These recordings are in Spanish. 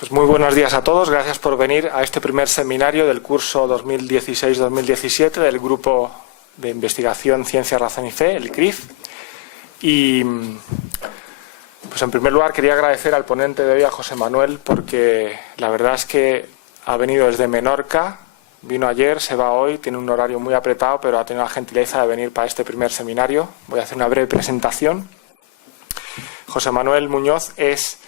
Pues muy buenos días a todos. Gracias por venir a este primer seminario del curso 2016-2017 del Grupo de Investigación Ciencia, Razón y Fe, el CRIF. Y pues en primer lugar quería agradecer al ponente de hoy, a José Manuel, porque la verdad es que ha venido desde Menorca, vino ayer, se va hoy, tiene un horario muy apretado, pero ha tenido la gentileza de venir para este primer seminario. Voy a hacer una breve presentación. José Manuel Muñoz es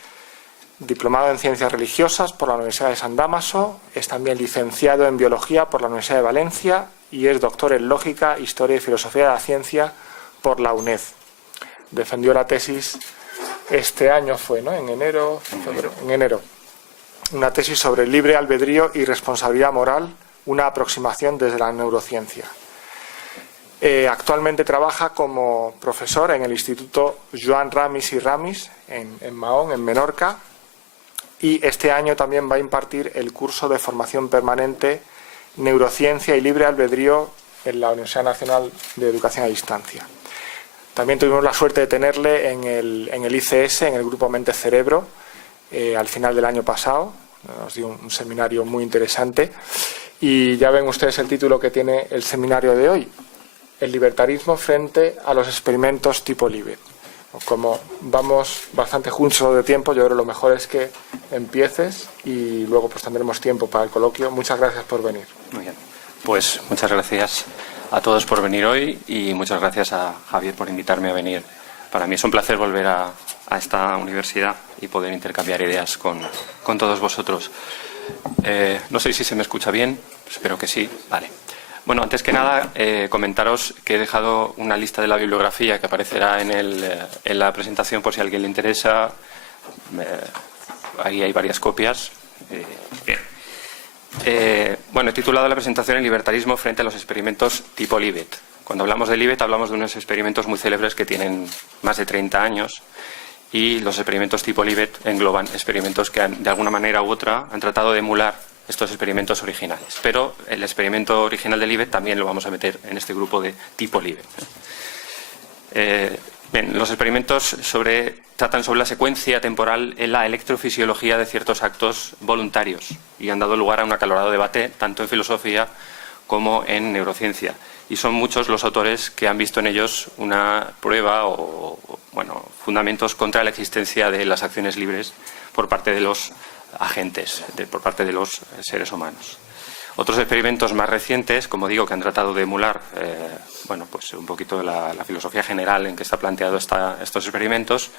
diplomado en Ciencias Religiosas por la Universidad de San Dámaso, es también licenciado en Biología por la Universidad de Valencia y es doctor en Lógica, Historia y Filosofía de la Ciencia por la UNED. Defendió la tesis este año, ¿no? En enero, una tesis sobre libre albedrío y responsabilidad moral, una aproximación desde la neurociencia. Actualmente trabaja como profesor en el Instituto Joan Ramis y Ramis en Mahón, en Menorca, y este año también va a impartir el curso de formación permanente Neurociencia y Libre Albedrío en la Universidad Nacional de Educación a Distancia. También tuvimos la suerte de tenerle en el ICS, en el grupo Mente-Cerebro, al final del año pasado. Nos dio un seminario muy interesante. Y ya ven ustedes el título que tiene el seminario de hoy: el libertarismo frente a los experimentos tipo Libet. Como vamos bastante juntos de tiempo, yo creo que lo mejor es que empieces y luego pues tendremos tiempo para el coloquio. Muchas gracias por venir. Muy bien. Pues muchas gracias a todos por venir hoy y muchas gracias a Javier por invitarme a venir. Para mí es un placer volver a esta universidad y poder intercambiar ideas con todos vosotros. No sé si se me escucha bien, espero que sí. Vale. Bueno, antes que nada, comentaros que he dejado una lista de la bibliografía que aparecerá en la presentación por si a alguien le interesa. Ahí hay varias copias. Bien. Bueno, he titulado la presentación El libertarismo frente a los experimentos tipo Libet. Cuando hablamos de Libet hablamos de unos experimentos muy célebres que tienen más de 30 años y los experimentos tipo Libet engloban experimentos que de alguna manera u otra han tratado de emular estos experimentos originales. Pero el experimento original de Libet también lo vamos a meter en este grupo de tipo Libet. Bien, los experimentos tratan sobre la secuencia temporal en la electrofisiología de ciertos actos voluntarios y han dado lugar a un acalorado debate tanto en filosofía como en neurociencia. Y son muchos los autores que han visto en ellos una prueba o fundamentos contra la existencia de las acciones libres por parte de los agentes, por parte de los seres humanos. Otros experimentos más recientes, como digo, que han tratado de emular pues un poquito la filosofía general en que está planteado estos experimentos,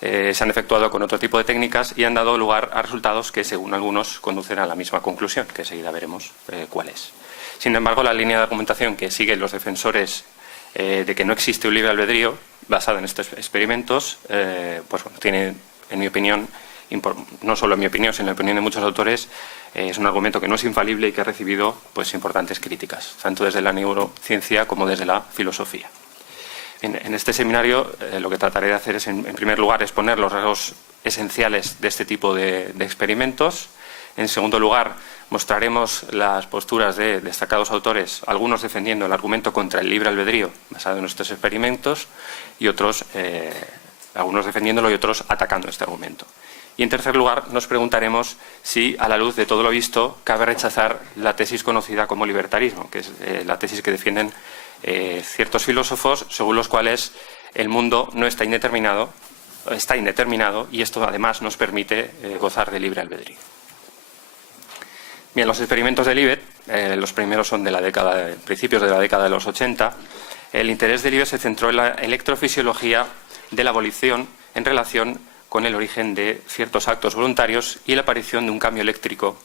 se han efectuado con otro tipo de técnicas y han dado lugar a resultados que, según algunos, conducen a la misma conclusión, que enseguida veremos cuál es. Sin embargo, la línea de argumentación que siguen los defensores de que no existe un libre albedrío basado en estos experimentos, tiene, en mi opinión, no solo en mi opinión, sino en la opinión de muchos autores, es un argumento que no es infalible y que ha recibido importantes críticas, tanto desde la neurociencia como desde la filosofía. En este seminario lo que trataré de hacer es, en primer lugar, exponer los rasgos esenciales de este tipo de experimentos. En segundo lugar, mostraremos las posturas de destacados autores, algunos defendiendo el argumento contra el libre albedrío basado en estos experimentos y otros, algunos defendiéndolo y otros atacando este argumento. Y en tercer lugar, nos preguntaremos si, a la luz de todo lo visto, cabe rechazar la tesis conocida como libertarismo, que es la tesis que defienden ciertos filósofos, según los cuales el mundo no está indeterminado, está indeterminado, y esto además nos permite gozar de libre albedrío. Bien, los experimentos de Libet, los primeros son de principios de la década de los 80. El interés de Libet se centró en la electrofisiología de la volición en relación con el origen de ciertos actos voluntarios y la aparición de un cambio eléctrico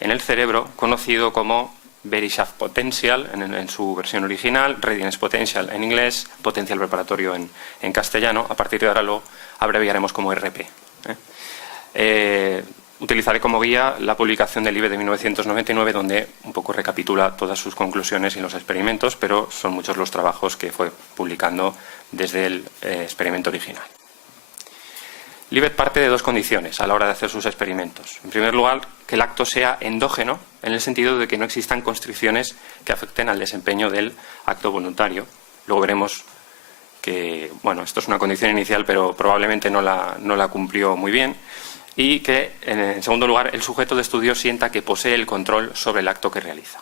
en el cerebro conocido como Bereshaft Potential en su versión original, Readiness Potential en inglés, potencial preparatorio en castellano. A partir de ahora lo abreviaremos como RP. Utilizaré como guía la publicación del Libet de 1999, donde un poco recapitula todas sus conclusiones y los experimentos, pero son muchos los trabajos que fue publicando desde el experimento original. Libet parte de dos condiciones a la hora de hacer sus experimentos. En primer lugar, que el acto sea endógeno, en el sentido de que no existan constricciones que afecten al desempeño del acto voluntario. Luego veremos que, esto es una condición inicial, pero probablemente no la cumplió muy bien. y que, en segundo lugar, el sujeto de estudio sienta que posee el control sobre el acto que realiza.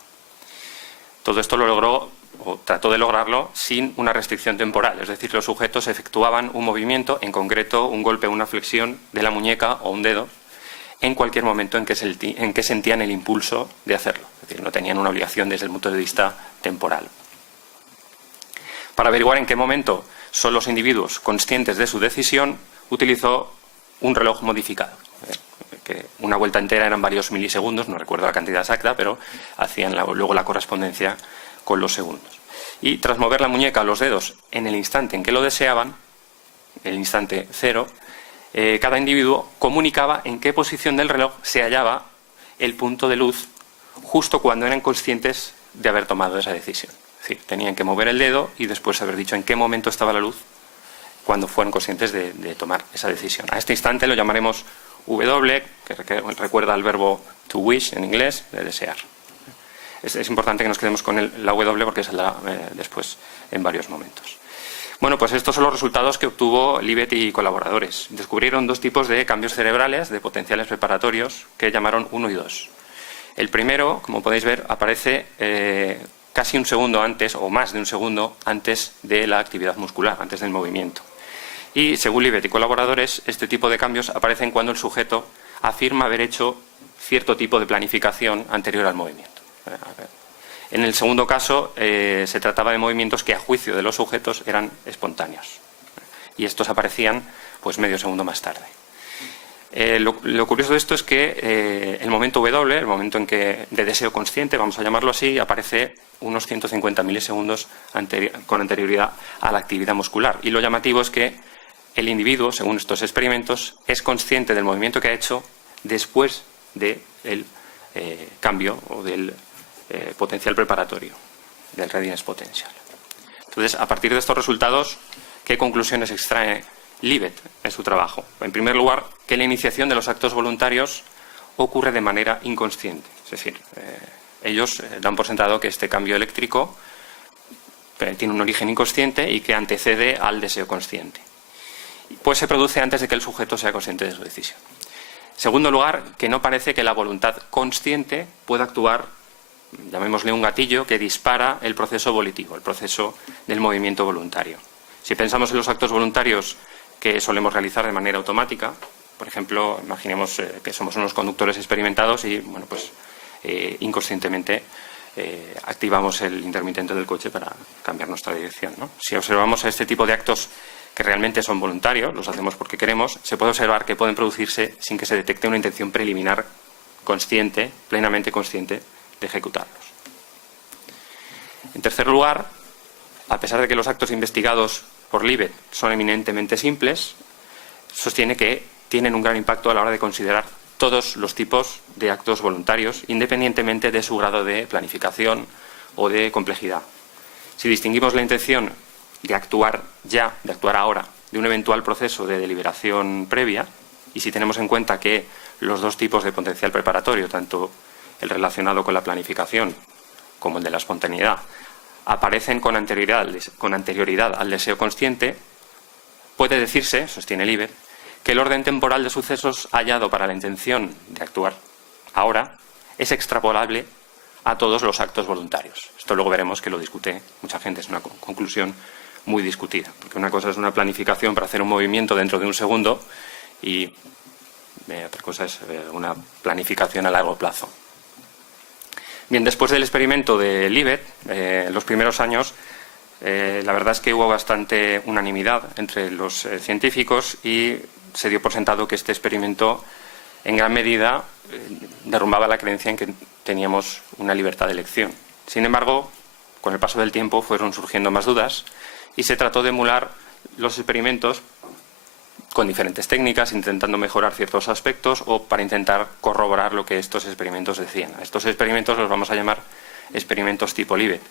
Todo esto lo logró, o trató de lograrlo, sin una restricción temporal, es decir, los sujetos efectuaban un movimiento, en concreto un golpe o una flexión de la muñeca o un dedo, en cualquier momento en que sentían el impulso de hacerlo. Es decir, no tenían una obligación desde el punto de vista temporal. Para averiguar en qué momento son los individuos conscientes de su decisión, utilizó un reloj modificado, que una vuelta entera eran varios milisegundos, no recuerdo la cantidad exacta, pero hacían luego la correspondencia con los segundos. Y tras mover la muñeca o los dedos en el instante en que lo deseaban, el instante cero, cada individuo comunicaba en qué posición del reloj se hallaba el punto de luz justo cuando eran conscientes de haber tomado esa decisión. Es decir, tenían que mover el dedo y después haber dicho en qué momento estaba la luz cuando fueron conscientes de tomar esa decisión. A este instante lo llamaremos W, que recuerda al verbo to wish en inglés, de desear. Es importante que nos quedemos con la W porque saldrá después en varios momentos. Bueno, pues estos son los resultados que obtuvo Libet y colaboradores. Descubrieron dos tipos de cambios cerebrales de potenciales preparatorios que llamaron 1 y 2. El primero, como podéis ver, aparece casi un segundo antes, o más de un segundo antes de la actividad muscular, antes del movimiento. Y, según Libet y colaboradores, este tipo de cambios aparecen cuando el sujeto afirma haber hecho cierto tipo de planificación anterior al movimiento. En el segundo caso, se trataba de movimientos que, a juicio de los sujetos, eran espontáneos. Y estos aparecían pues medio segundo más tarde. Lo curioso de esto es que el momento W, el momento en que de deseo consciente, vamos a llamarlo así, aparece unos 150 milisegundos con anterioridad a la actividad muscular. Y lo llamativo es que el individuo, según estos experimentos, es consciente del movimiento que ha hecho después del cambio o del potencial preparatorio, del readiness potential. Entonces, a partir de estos resultados, ¿qué conclusiones extrae Libet en su trabajo? En primer lugar, que la iniciación de los actos voluntarios ocurre de manera inconsciente. Es decir, ellos dan por sentado que este cambio eléctrico tiene un origen inconsciente y que antecede al deseo consciente. Pues se produce antes de que el sujeto sea consciente de su decisión. En segundo lugar, que no parece que la voluntad consciente pueda actuar, llamémosle un gatillo, que dispara el proceso volitivo, el proceso del movimiento voluntario. Si pensamos en los actos voluntarios que solemos realizar de manera automática, por ejemplo, imaginemos que somos unos conductores experimentados y, bueno, pues inconscientemente activamos el intermitente del coche para cambiar nuestra dirección, ¿no? Si observamos este tipo de actos que realmente son voluntarios, los hacemos porque queremos, se puede observar que pueden producirse sin que se detecte una intención preliminar consciente, plenamente consciente, de ejecutarlos. En tercer lugar, a pesar de que los actos investigados por Libet son eminentemente simples, sostiene que tienen un gran impacto a la hora de considerar todos los tipos de actos voluntarios, independientemente de su grado de planificación o de complejidad. Si distinguimos la intención de actuar ya, de actuar ahora, de un eventual proceso de deliberación previa, y si tenemos en cuenta que los dos tipos de potencial preparatorio, tanto el relacionado con la planificación como el de la espontaneidad, aparecen con anterioridad al deseo consciente, puede decirse, sostiene Libet, que el orden temporal de sucesos hallado para la intención de actuar ahora es extrapolable a todos los actos voluntarios. Esto luego veremos que lo discute mucha gente, es una conclusión muy discutida, porque una cosa es una planificación para hacer un movimiento dentro de un segundo y otra cosa es una planificación a largo plazo. Bien, después del experimento de Libet, en los primeros años, la verdad es que hubo bastante unanimidad entre los científicos y se dio por sentado que este experimento, en gran medida, derrumbaba la creencia en que teníamos una libertad de elección. Sin embargo, con el paso del tiempo fueron surgiendo más dudas y se trató de emular los experimentos con diferentes técnicas, intentando mejorar ciertos aspectos o para intentar corroborar lo que estos experimentos decían. A estos experimentos los vamos a llamar experimentos tipo Libet.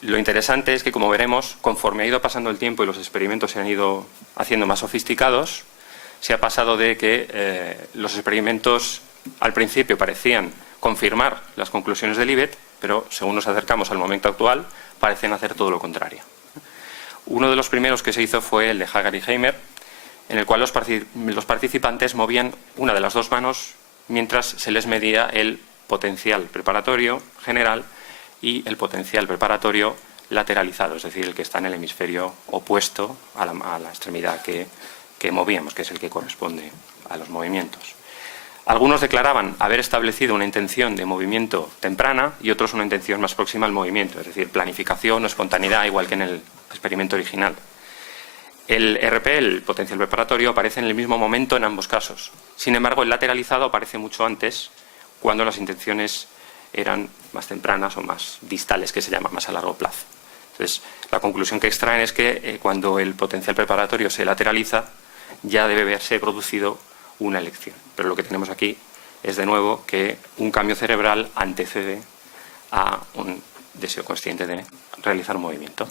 Lo interesante es que, como veremos, conforme ha ido pasando el tiempo y los experimentos se han ido haciendo más sofisticados, se ha pasado de que los experimentos al principio parecían confirmar las conclusiones de Libet, pero según nos acercamos al momento actual, parecen hacer todo lo contrario. Uno de los primeros que se hizo fue el de Hagar y Heimer, en el cual los participantes movían una de las dos manos mientras se les medía el potencial preparatorio general y el potencial preparatorio lateralizado, es decir, el que está en el hemisferio opuesto a la extremidad que movíamos, que es el que corresponde a los movimientos. Algunos declaraban haber establecido una intención de movimiento temprana y otros una intención más próxima al movimiento, es decir, planificación o espontaneidad, igual que en el experimento original. El RP, el potencial preparatorio, aparece en el mismo momento en ambos casos. Sin embargo, el lateralizado aparece mucho antes, cuando las intenciones eran más tempranas o más distales, que se llama, más a largo plazo. Entonces, la conclusión que extraen es que cuando el potencial preparatorio se lateraliza, ya debe haberse producido una elección. Pero lo que tenemos aquí es, de nuevo, que un cambio cerebral antecede a un deseo consciente de realizar un movimiento.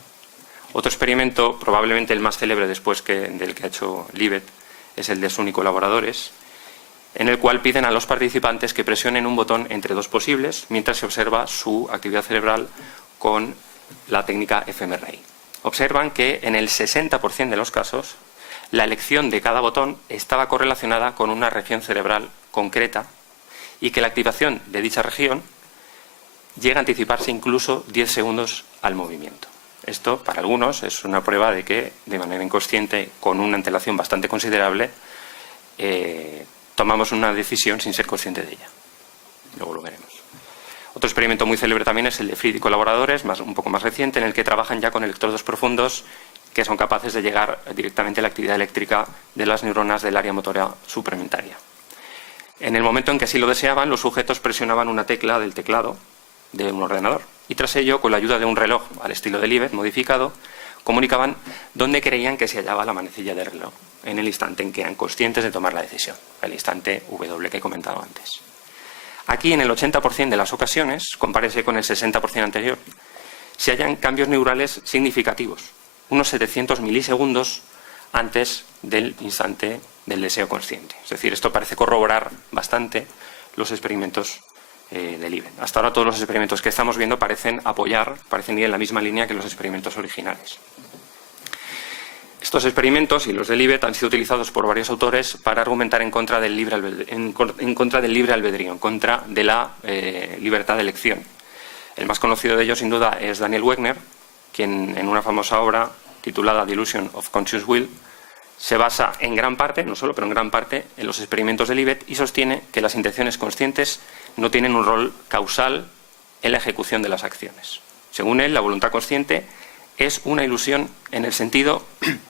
Otro experimento, probablemente el más célebre después del que ha hecho Libet, es el de Sun y colaboradores, en el cual piden a los participantes que presionen un botón entre dos posibles mientras se observa su actividad cerebral con la técnica fMRI. Observan que en el 60% de los casos la elección de cada botón estaba correlacionada con una región cerebral concreta y que la activación de dicha región llega a anticiparse incluso 10 segundos al movimiento. Esto, para algunos, es una prueba de que, de manera inconsciente, con una antelación bastante considerable, tomamos una decisión sin ser consciente de ella. Luego lo veremos. Otro experimento muy célebre también es el de Fried y colaboradores, un poco más reciente, en el que trabajan ya con electrodos profundos que son capaces de llegar directamente a la actividad eléctrica de las neuronas del área motora suplementaria. En el momento en que así lo deseaban, los sujetos presionaban una tecla del teclado de un ordenador y tras ello, con la ayuda de un reloj al estilo de Libet modificado, comunicaban dónde creían que se hallaba la manecilla del reloj en el instante en que eran conscientes de tomar la decisión, el instante W que he comentado antes. Aquí, en el 80% de las ocasiones, compárese con el 60% anterior, se hallan cambios neurales significativos, unos 700 milisegundos antes del instante del deseo consciente. Es decir, esto parece corroborar bastante los experimentos de Libet. Hasta ahora todos los experimentos que estamos viendo parecen ir en la misma línea que los experimentos originales. Estos experimentos y los de Libet han sido utilizados por varios autores para argumentar en contra del libre albedrío, en contra de la libertad de elección. El más conocido de ellos, sin duda, es Daniel Wegner, quien en una famosa obra titulada The Illusion of Conscious Will se basa en gran parte, no solo, pero en gran parte, en los experimentos de Libet y sostiene que las intenciones conscientes no tienen un rol causal en la ejecución de las acciones. Según él, la voluntad consciente es una ilusión en el sentido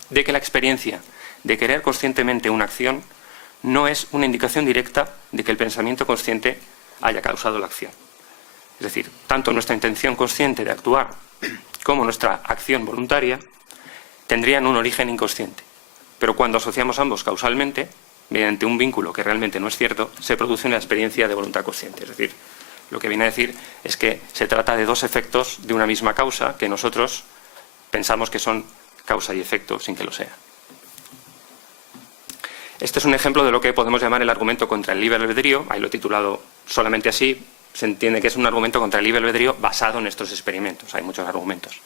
de que la experiencia de querer conscientemente una acción no es una indicación directa de que el pensamiento consciente haya causado la acción. Es decir, tanto nuestra intención consciente de actuar como nuestra acción voluntaria tendrían un origen inconsciente. Pero cuando asociamos ambos causalmente, mediante un vínculo que realmente no es cierto, se produce una experiencia de voluntad consciente. Es decir, lo que viene a decir es que se trata de dos efectos de una misma causa que nosotros pensamos que son causa y efecto sin que lo sea. Este es un ejemplo de lo que podemos llamar el argumento contra el libre albedrío. Ahí lo he titulado solamente así. Se entiende que es un argumento contra el libre albedrío basado en estos experimentos. Hay muchos argumentos.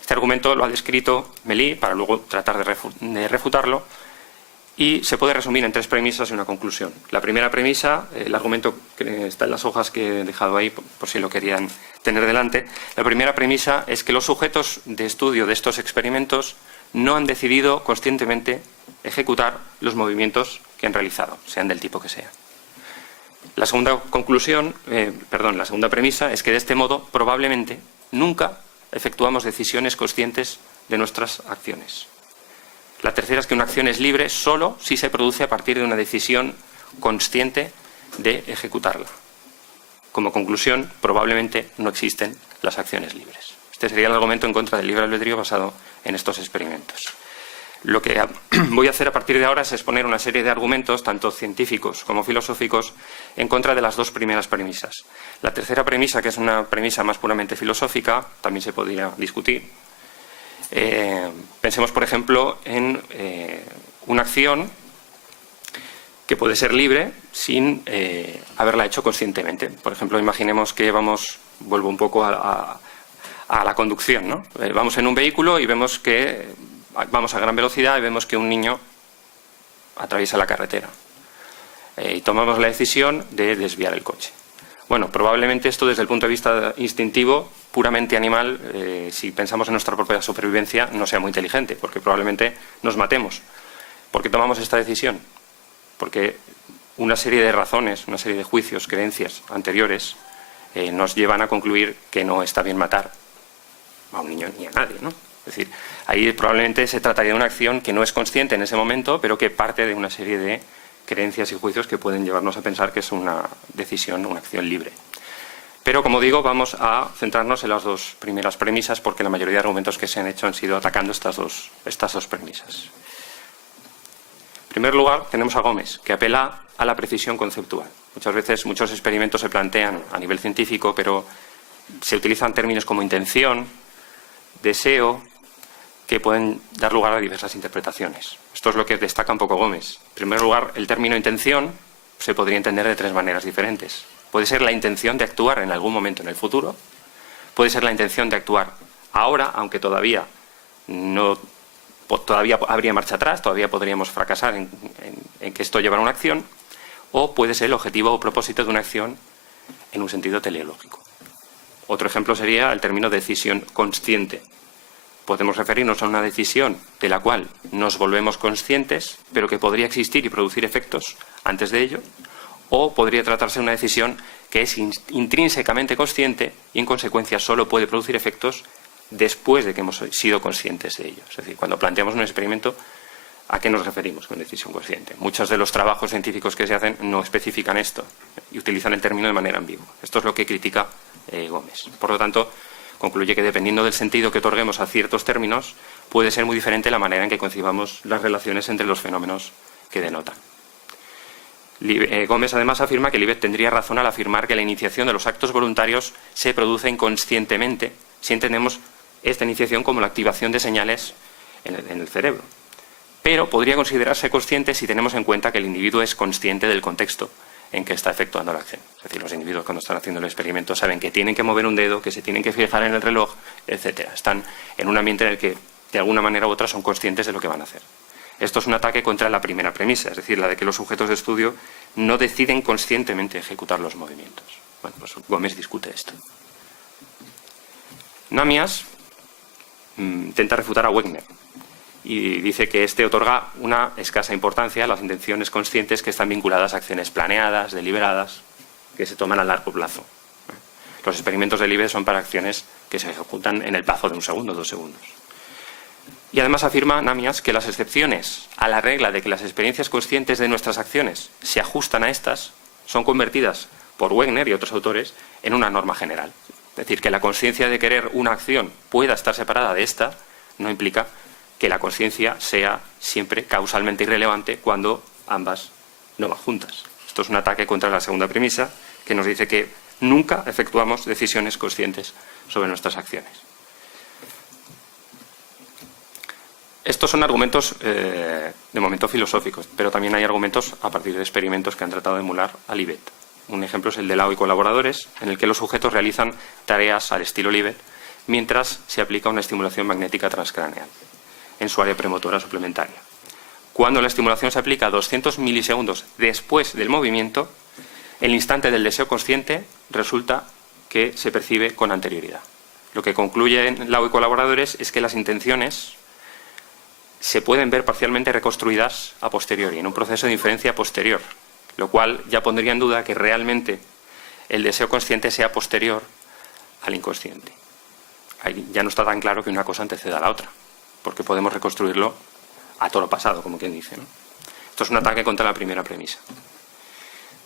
Este argumento lo ha descrito Meili para luego tratar de refutarlo y se puede resumir en tres premisas y una conclusión. La primera premisa, el argumento que está en las hojas que he dejado ahí por si lo querían tener delante. La primera premisa es que los sujetos de estudio de estos experimentos no han decidido conscientemente ejecutar los movimientos que han realizado, sean del tipo que sean. La segunda la segunda premisa es que de este modo probablemente nunca efectuamos decisiones conscientes de nuestras acciones. La tercera es que una acción es libre solo si se produce a partir de una decisión consciente de ejecutarla. Como conclusión, probablemente no existen las acciones libres. Este sería el argumento en contra del libre albedrío basado en estos experimentos. Lo que voy a hacer a partir de ahora es exponer una serie de argumentos, tanto científicos como filosóficos, en contra de las dos primeras premisas. La tercera premisa, que es una premisa más puramente filosófica, también se podría discutir. Pensemos, por ejemplo, en una acción que puede ser libre sin haberla hecho conscientemente. Por ejemplo, imaginemos que vuelvo un poco a la conducción, ¿no? Vamos en un vehículo y vemos que vamos a gran velocidad y vemos que un niño atraviesa la carretera y tomamos la decisión de desviar el coche. Bueno, probablemente esto desde el punto de vista instintivo, puramente animal, si pensamos en nuestra propia supervivencia, no sea muy inteligente, porque probablemente nos matemos. ¿Por qué tomamos esta decisión? Porque una serie de razones, una serie de juicios, creencias anteriores nos llevan a concluir que no está bien matar a un niño ni a nadie, ¿no? Es decir, ahí probablemente se trataría de una acción que no es consciente en ese momento, pero que parte de una serie de creencias y juicios que pueden llevarnos a pensar que es una decisión, una acción libre. Pero, como digo, vamos a centrarnos en las dos primeras premisas, porque la mayoría de argumentos que se han hecho han sido atacando estas dos premisas. En primer lugar, tenemos a Gómez, que apela a la precisión conceptual. Muchas veces, muchos experimentos se plantean a nivel científico, pero se utilizan términos como intención, deseo, que pueden dar lugar a diversas interpretaciones. Esto es lo que destaca un poco Gómez. En primer lugar, el término intención se podría entender de tres maneras diferentes. Puede ser la intención de actuar en algún momento en el futuro, puede ser la intención de actuar ahora, aunque todavía habría marcha atrás, todavía podríamos fracasar en que esto llevara a una acción, o puede ser el objetivo o propósito de una acción en un sentido teleológico. Otro ejemplo sería el término decisión consciente. Podemos referirnos a una decisión de la cual nos volvemos conscientes, pero que podría existir y producir efectos antes de ello, o podría tratarse de una decisión que es intrínsecamente consciente y, en consecuencia, solo puede producir efectos después de que hemos sido conscientes de ello. Es decir, cuando planteamos un experimento, ¿a qué nos referimos con decisión consciente? Muchos de los trabajos científicos que se hacen no especifican esto y utilizan el término de manera ambigua. Esto es lo que critica Gómez. Por lo tanto, concluye que dependiendo del sentido que otorguemos a ciertos términos, puede ser muy diferente la manera en que concibamos las relaciones entre los fenómenos que denotan. Gómez además afirma que Libet tendría razón al afirmar que la iniciación de los actos voluntarios se produce inconscientemente si entendemos esta iniciación como la activación de señales en el cerebro. Pero podría considerarse consciente si tenemos en cuenta que el individuo es consciente del contexto en que está efectuando la acción. Es decir, los individuos cuando están haciendo el experimento saben que tienen que mover un dedo, que se tienen que fijar en el reloj, etcétera. Están en un ambiente en el que, de alguna manera u otra, son conscientes de lo que van a hacer. Esto es un ataque contra la primera premisa, es decir, la de que los sujetos de estudio no deciden conscientemente ejecutar los movimientos. Bueno, pues Gómez discute esto. Namias intenta refutar a Wegner y dice que este otorga una escasa importancia a las intenciones conscientes que están vinculadas a acciones planeadas, deliberadas, que se toman a largo plazo. Los experimentos de Libet son para acciones que se ejecutan en el plazo de 1 segundo, 2 segundos. Y además afirma Namias que las excepciones a la regla de que las experiencias conscientes de nuestras acciones se ajustan a estas son convertidas por Wegner y otros autores en una norma general. Es decir, que la consciencia de querer una acción pueda estar separada de esta no implica que la consciencia sea siempre causalmente irrelevante cuando ambas no van juntas. Esto es un ataque contra la segunda premisa, que nos dice que nunca efectuamos decisiones conscientes sobre nuestras acciones. Estos son argumentos de momento filosóficos, pero también hay argumentos a partir de experimentos que han tratado de emular a Libet. Un ejemplo es el de Lau y colaboradores, en el que los sujetos realizan tareas al estilo Libet mientras se aplica una estimulación magnética transcraneal en su área premotora suplementaria. Cuando la estimulación se aplica a 200 milisegundos después del movimiento, el instante del deseo consciente resulta que se percibe con anterioridad. Lo que concluyen Lau y colaboradores es que las intenciones se pueden ver parcialmente reconstruidas a posteriori, en un proceso de inferencia posterior, lo cual ya pondría en duda que realmente el deseo consciente sea posterior al inconsciente. Ahí ya no está tan claro que una cosa anteceda a la otra, porque podemos reconstruirlo a toro pasado, como quien dice, ¿no? Esto es un ataque contra la primera premisa.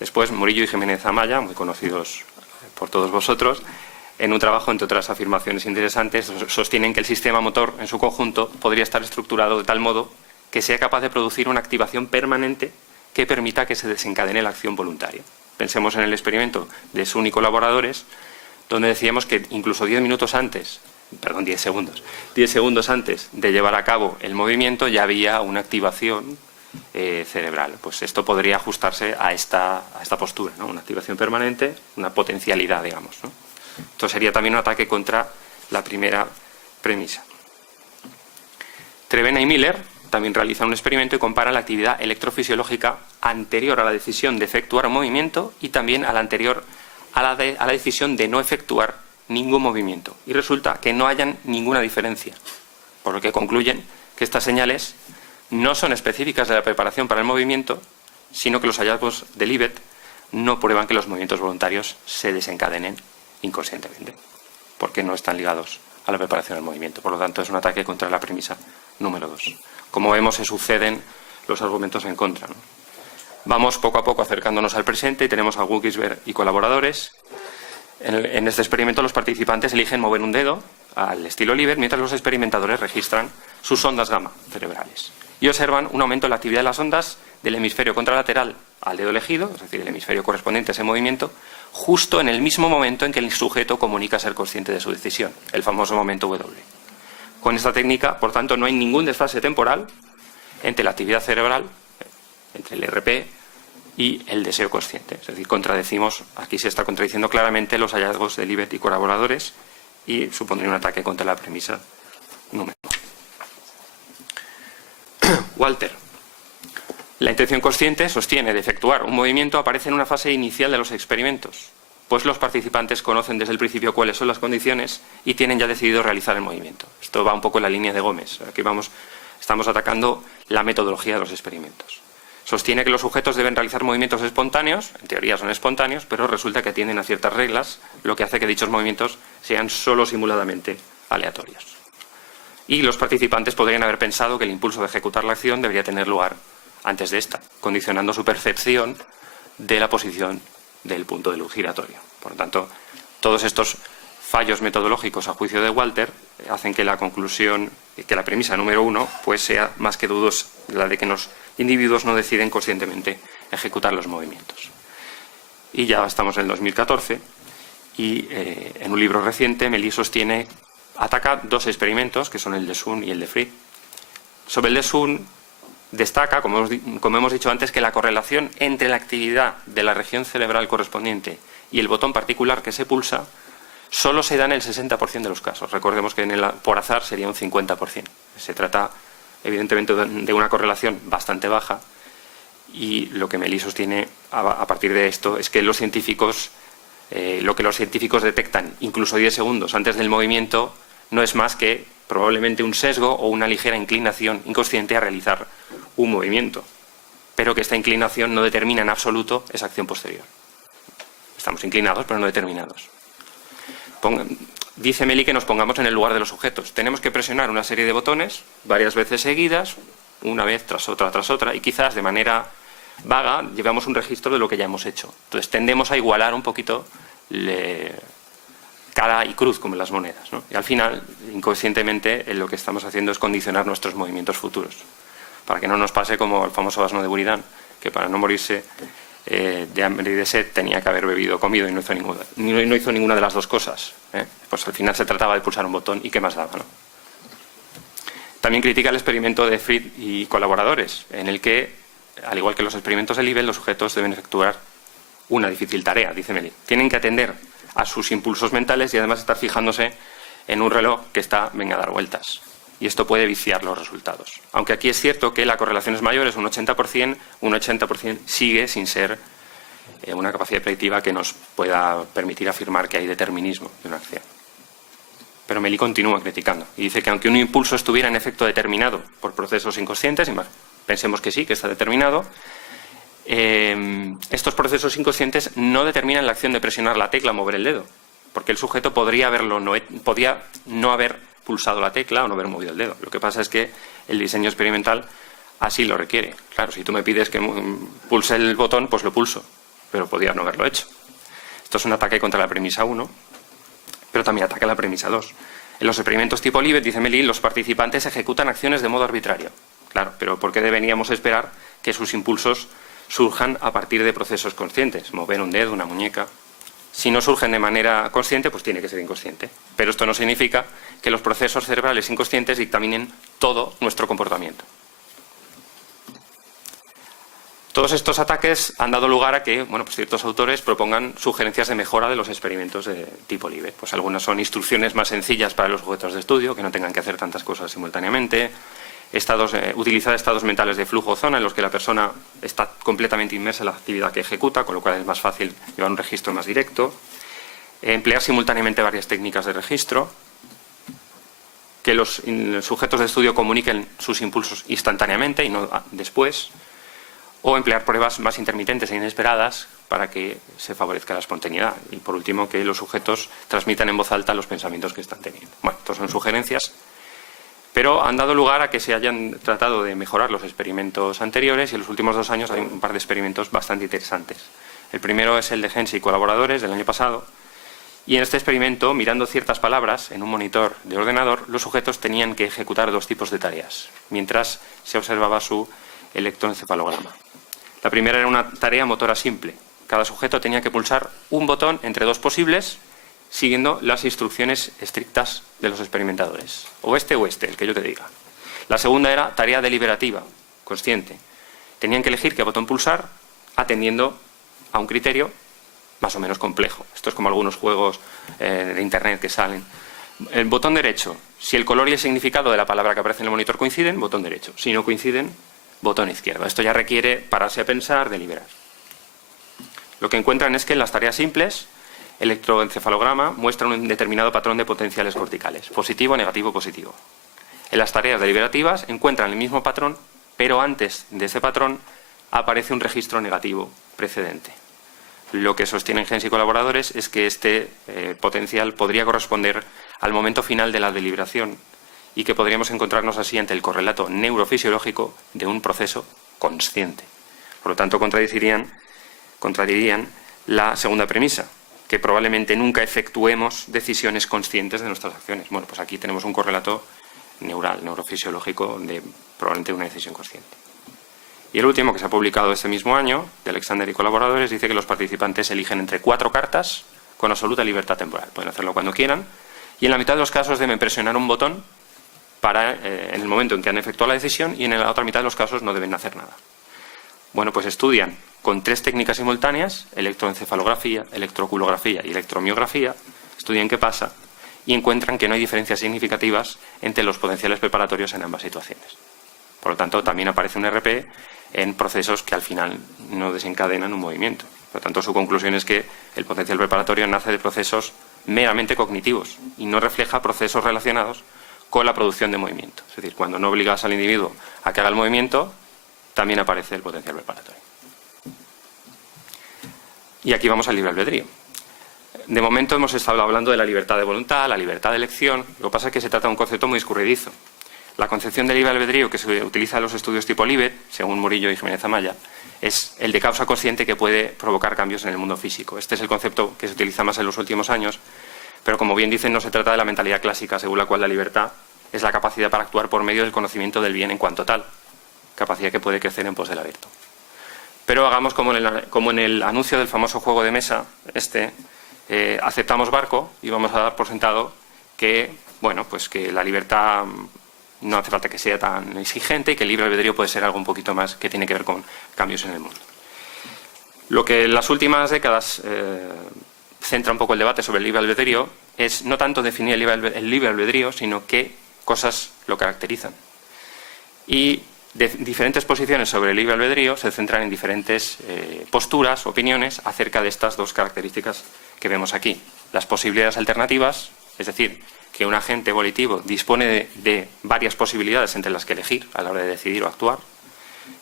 Después, Murillo y Jiménez Amaya, muy conocidos por todos vosotros, en un trabajo, entre otras afirmaciones interesantes, sostienen que el sistema motor en su conjunto podría estar estructurado de tal modo que sea capaz de producir una activación permanente que permita que se desencadene la acción voluntaria. Pensemos en el experimento de Sun y colaboradores, donde decíamos que incluso 10 segundos antes de llevar a cabo el movimiento ya había una activación cerebral. Pues esto podría ajustarse a esta postura, ¿no? Una activación permanente, una potencialidad, digamos, ¿no? Esto sería también un ataque contra la primera premisa. Trevena y Miller también realizan un experimento y comparan la actividad electrofisiológica anterior a la decisión de efectuar un movimiento y también a la anterior a la decisión de no efectuar ningún movimiento. Y resulta que no hayan ninguna diferencia, por lo que concluyen que estas señales no son específicas de la preparación para el movimiento, sino que los hallazgos de Libet no prueban que los movimientos voluntarios se desencadenen inconscientemente, porque no están ligados a la preparación del movimiento. Por lo tanto, es un ataque contra la premisa número 2. Como vemos, se suceden los argumentos en contra, ¿no? Vamos poco a poco acercándonos al presente y tenemos a Wukisberg y colaboradores. En este experimento los participantes eligen mover un dedo al estilo Libet mientras los experimentadores registran sus ondas gamma cerebrales y observan un aumento en la actividad de las ondas del hemisferio contralateral al dedo elegido, es decir, el hemisferio correspondiente a ese movimiento, justo en el mismo momento en que el sujeto comunica ser consciente de su decisión, el famoso momento W. Con esta técnica, por tanto, no hay ningún desfase temporal entre la actividad cerebral, entre el RP y el deseo consciente. Es decir, aquí se está contradiciendo claramente los hallazgos de Libet y colaboradores y supondría un ataque contra la premisa número 1. Walter. La intención consciente, sostiene, de efectuar un movimiento aparece en una fase inicial de los experimentos, pues los participantes conocen desde el principio cuáles son las condiciones y tienen ya decidido realizar el movimiento. Esto va un poco en la línea de Gómez. Aquí estamos atacando la metodología de los experimentos. Sostiene que los sujetos deben realizar movimientos espontáneos, en teoría son espontáneos, pero resulta que atienden a ciertas reglas, lo que hace que dichos movimientos sean solo simuladamente aleatorios. Y los participantes podrían haber pensado que el impulso de ejecutar la acción debería tener lugar antes de esta, condicionando su percepción de la posición del punto de luz giratorio. Por lo tanto, todos estos fallos metodológicos a juicio de Walter hacen que la conclusión, que la premisa número 1 pues sea más que dudosa, la de que los individuos no deciden conscientemente ejecutar los movimientos. Y ya estamos en el 2014 y en un libro reciente Melis ataca dos experimentos que son el de Sun y el de Fried. Sobre el de Sun destaca, como hemos dicho antes, que la correlación entre la actividad de la región cerebral correspondiente y el botón particular que se pulsa solo se da en el 60% de los casos. Recordemos que por azar sería un 50%. Se trata, evidentemente, de una correlación bastante baja y lo que Melis sostiene a partir de esto es que lo que los científicos detectan incluso 10 segundos antes del movimiento no es más que probablemente un sesgo o una ligera inclinación inconsciente a realizar un movimiento, pero que esta inclinación no determina en absoluto esa acción posterior. Estamos inclinados, pero no determinados. Dice Melis que nos pongamos en el lugar de los sujetos. Tenemos que presionar una serie de botones varias veces seguidas, una vez tras otra, y quizás de manera vaga llevamos un registro de lo que ya hemos hecho. Entonces tendemos a igualar un poquito cara y cruz, como en las monedas, ¿no? Y al final, inconscientemente, lo que estamos haciendo es condicionar nuestros movimientos futuros, para que no nos pase como el famoso asno de Buridan, que para no morirse de hambre y de sed tenía que haber comido y no hizo ninguna de las dos cosas, ¿eh? Pues al final se trataba de pulsar un botón y qué más daba, ¿no? También critica el experimento de Fried y colaboradores, en el que, al igual que los experimentos de Libet, los sujetos deben efectuar una difícil tarea, dice Melis. Tienen que atender a sus impulsos mentales y además estar fijándose en un reloj que está, venga a dar vueltas. Y esto puede viciar los resultados. Aunque aquí es cierto que la correlación es mayor, es un 80% sigue sin ser una capacidad predictiva que nos pueda permitir afirmar que hay determinismo de una acción. Pero Melis continúa criticando y dice que aunque un impulso estuviera en efecto determinado por procesos inconscientes, y más, pensemos que sí, que está determinado, estos procesos inconscientes no determinan la acción de presionar la tecla o mover el dedo, porque el sujeto podría no haber pulsado la tecla o no haber movido el dedo. Lo que pasa es que el diseño experimental así lo requiere. Claro, si tú me pides que pulse el botón, pues lo pulso, pero podría no haberlo hecho. Esto es un ataque contra la premisa 1, pero también ataca la premisa 2. En los experimentos tipo Libet, dice Melis, los participantes ejecutan acciones de modo arbitrario. Claro, pero ¿por qué deberíamos esperar que sus impulsos surjan a partir de procesos conscientes? Mover un dedo, una muñeca. Si no surgen de manera consciente, pues tiene que ser inconsciente. Pero esto no significa que los procesos cerebrales inconscientes dictaminen todo nuestro comportamiento. Todos estos ataques han dado lugar a que pues ciertos autores propongan sugerencias de mejora de los experimentos de tipo Libet. Pues algunas son instrucciones más sencillas para los sujetos de estudio, que no tengan que hacer tantas cosas simultáneamente, utilizar estados mentales de flujo o zona en los que la persona está completamente inmersa en la actividad que ejecuta, con lo cual es más fácil llevar un registro más directo. Emplear simultáneamente varias técnicas de registro. Que los sujetos de estudio comuniquen sus impulsos instantáneamente y no después. O emplear pruebas más intermitentes e inesperadas para que se favorezca la espontaneidad. Y por último, que los sujetos transmitan en voz alta los pensamientos que están teniendo. Bueno, estas son sugerencias, pero han dado lugar a que se hayan tratado de mejorar los experimentos anteriores y en los últimos 2 años hay un par de experimentos bastante interesantes. El primero es el de Hensi y colaboradores del año pasado. Y en este experimento, mirando ciertas palabras en un monitor de ordenador, los sujetos tenían que ejecutar 2 tipos de tareas, mientras se observaba su electroencefalograma. La primera era una tarea motora simple. Cada sujeto tenía que pulsar un botón entre 2 posibles, siguiendo las instrucciones estrictas de los experimentadores. O este, el que yo te diga. La segunda era tarea deliberativa, consciente. Tenían que elegir qué botón pulsar, atendiendo a un criterio más o menos complejo. Esto es como algunos juegos de Internet que salen. El botón derecho, si el color y el significado de la palabra que aparece en el monitor coinciden, botón derecho. Si no coinciden, botón izquierdo. Esto ya requiere pararse a pensar, deliberar. Lo que encuentran es que en las tareas simples, el electroencefalograma muestra un determinado patrón de potenciales corticales, positivo, negativo, positivo. En las tareas deliberativas encuentran el mismo patrón, pero antes de ese patrón aparece un registro negativo precedente. Lo que sostienen Hensi y colaboradores es que este potencial podría corresponder al momento final de la deliberación y que podríamos encontrarnos así ante el correlato neurofisiológico de un proceso consciente. Por lo tanto, contradirían la segunda premisa, que probablemente nunca efectuemos decisiones conscientes de nuestras acciones. Bueno, pues aquí tenemos un correlato neural, neurofisiológico de probablemente una decisión consciente. Y el último, que se ha publicado este mismo año, de Alexander y colaboradores, dice que los participantes eligen entre 4 cartas con absoluta libertad temporal. Pueden hacerlo cuando quieran. Y en la mitad de los casos deben presionar un botón en el momento en que han efectuado la decisión, y en la otra mitad de los casos no deben hacer nada. Bueno, pues estudian con 3 técnicas simultáneas, electroencefalografía, electroculografía y electromiografía, estudian qué pasa y encuentran que no hay diferencias significativas entre los potenciales preparatorios en ambas situaciones. Por lo tanto, también aparece un RP en procesos que al final no desencadenan un movimiento. Por lo tanto, su conclusión es que el potencial preparatorio nace de procesos meramente cognitivos y no refleja procesos relacionados con la producción de movimiento. Es decir, cuando no obligas al individuo a que haga el movimiento, también aparece el potencial preparatorio. Y aquí vamos al libre albedrío. De momento hemos estado hablando de la libertad de voluntad, la libertad de elección. Lo que pasa es que se trata de un concepto muy escurridizo. La concepción de libre albedrío que se utiliza en los estudios tipo Libet, según Murillo y Jiménez Amaya, es el de causa consciente que puede provocar cambios en el mundo físico. Este es el concepto que se utiliza más en los últimos años, pero como bien dicen, no se trata de la mentalidad clásica, según la cual la libertad es la capacidad para actuar por medio del conocimiento del bien en cuanto tal, capacidad que puede crecer en pos del abierto. Pero hagamos como en el anuncio del famoso juego de mesa, aceptamos barco y vamos a dar por sentado que, bueno, pues que la libertad no hace falta que sea tan exigente y que el libre albedrío puede ser algo un poquito más que tiene que ver con cambios en el mundo. Lo que en las últimas décadas centra un poco el debate sobre el libre albedrío es no tanto definir el libre albedrío, sino qué cosas lo caracterizan. Y diferentes posiciones sobre el libre albedrío se centran en diferentes posturas, opiniones acerca de estas 2 características que vemos aquí. Las posibilidades alternativas, es decir, que un agente volitivo dispone de varias posibilidades entre las que elegir a la hora de decidir o actuar,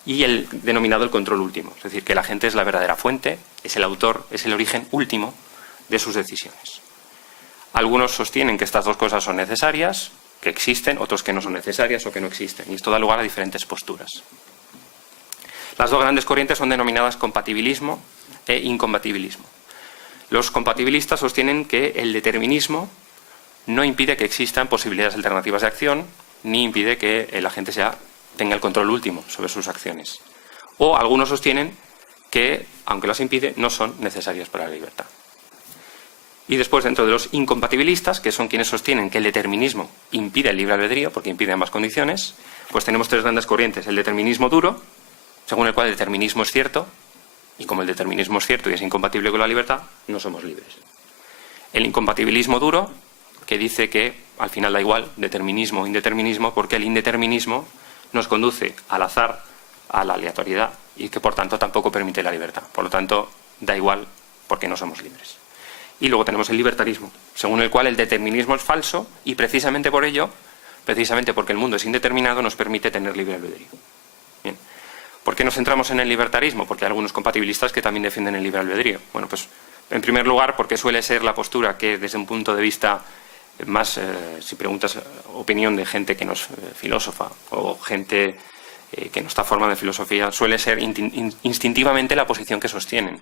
y el denominado el control último, es decir, que el agente es la verdadera fuente, es el autor, es el origen último de sus decisiones. Algunos sostienen que estas 2 cosas son necesarias, que existen, otros que no son necesarias o que no existen, y esto da lugar a diferentes posturas. Las 2 grandes corrientes son denominadas compatibilismo e incompatibilismo. Los compatibilistas sostienen que el determinismo no impide que existan posibilidades alternativas de acción, ni impide que el agente tenga el control último sobre sus acciones. O algunos sostienen que, aunque las impide, no son necesarias para la libertad. Y después, dentro de los incompatibilistas, que son quienes sostienen que el determinismo impide el libre albedrío, porque impide ambas condiciones, pues tenemos 3 grandes corrientes. El determinismo duro, según el cual el determinismo es cierto, y como el determinismo es cierto y es incompatible con la libertad, no somos libres. El incompatibilismo duro, que dice que al final da igual determinismo o indeterminismo, porque el indeterminismo nos conduce al azar, a la aleatoriedad, y que por tanto tampoco permite la libertad. Por lo tanto, da igual porque no somos libres. Y luego tenemos el libertarismo, según el cual el determinismo es falso y precisamente por ello, precisamente porque el mundo es indeterminado, nos permite tener libre albedrío. Bien. ¿Por qué nos centramos en el libertarismo? Porque hay algunos compatibilistas que también defienden el libre albedrío. Bueno, pues en primer lugar porque suele ser la postura que desde un punto de vista más, si preguntas opinión de gente que no es filósofa o gente que no está formada en filosofía, suele ser instintivamente la posición que sostienen.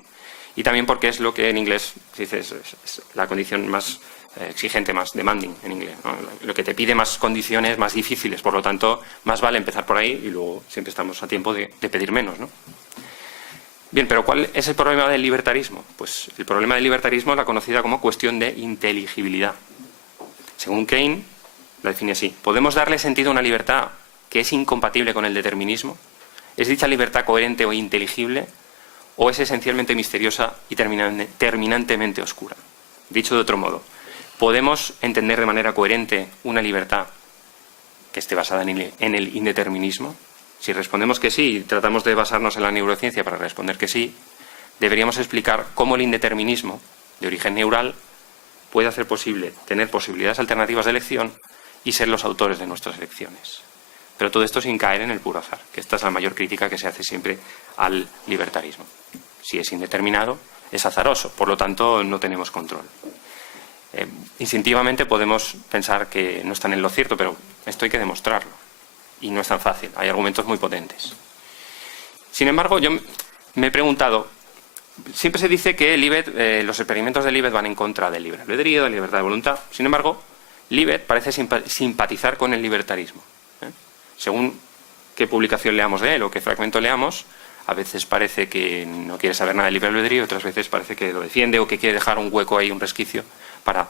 Y también porque es lo que en inglés se dice, es la condición más exigente, más demanding en inglés, ¿no? Lo que te pide más condiciones más difíciles. Por lo tanto, más vale empezar por ahí y luego siempre estamos a tiempo de pedir menos, ¿no? Bien, pero ¿cuál es el problema del libertarismo? Pues el problema del libertarismo es la conocida como cuestión de inteligibilidad. Según Keynes, la define así: ¿podemos darle sentido a una libertad que es incompatible con el determinismo? ¿Es dicha libertad coherente o inteligible? ¿O es esencialmente misteriosa y terminantemente oscura? Dicho de otro modo, ¿podemos entender de manera coherente una libertad que esté basada en el indeterminismo? Si respondemos que sí y tratamos de basarnos en la neurociencia para responder que sí, deberíamos explicar cómo el indeterminismo, de origen neural, puede hacer posible tener posibilidades alternativas de elección y ser los autores de nuestras elecciones. Pero todo esto sin caer en el puro azar, que esta es la mayor crítica que se hace siempre al libertarismo. Si es indeterminado, es azaroso, por lo tanto no tenemos control. Instintivamente podemos pensar que no están en lo cierto, pero esto hay que demostrarlo. Y no es tan fácil, hay argumentos muy potentes. Sin embargo, yo me he preguntado, siempre se dice que los experimentos de Libet van en contra del libre albedrío, de la libertad de voluntad. Sin embargo, Libet parece simpatizar con el libertarismo. Según qué publicación leamos de él o qué fragmento leamos, a veces parece que no quiere saber nada del libre albedrío, otras veces parece que lo defiende o que quiere dejar un hueco ahí, un resquicio, para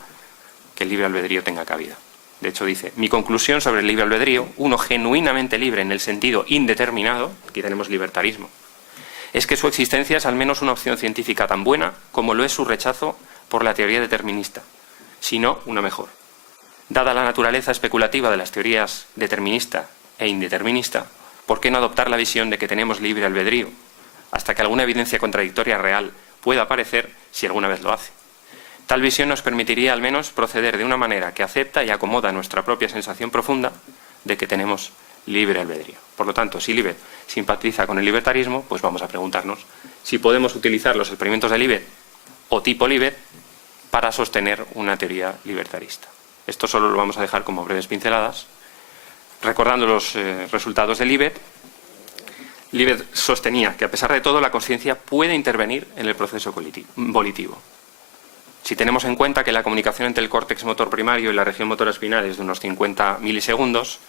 que el libre albedrío tenga cabida. De hecho dice, mi conclusión sobre el libre albedrío, uno genuinamente libre en el sentido indeterminado, aquí tenemos libertarismo, es que su existencia es al menos una opción científica tan buena como lo es su rechazo por la teoría determinista, si no una mejor. Dada la naturaleza especulativa de las teorías determinista e indeterminista, ¿por qué no adoptar la visión de que tenemos libre albedrío, hasta que alguna evidencia contradictoria real pueda aparecer, si alguna vez lo hace? Tal visión nos permitiría al menos proceder de una manera que acepta y acomoda nuestra propia sensación profunda de que tenemos libre albedrío. Por lo tanto, si Libet simpatiza con el libertarismo, pues vamos a preguntarnos si podemos utilizar los experimentos de Libet o tipo Libet para sostener una teoría libertarista. Esto solo lo vamos a dejar como breves pinceladas. Recordando los resultados de Libet, Libet sostenía que a pesar de todo la conciencia puede intervenir en el proceso volitivo. Si tenemos en cuenta que la comunicación entre el córtex motor primario y la región motora espinal es de unos 50 milisegundos,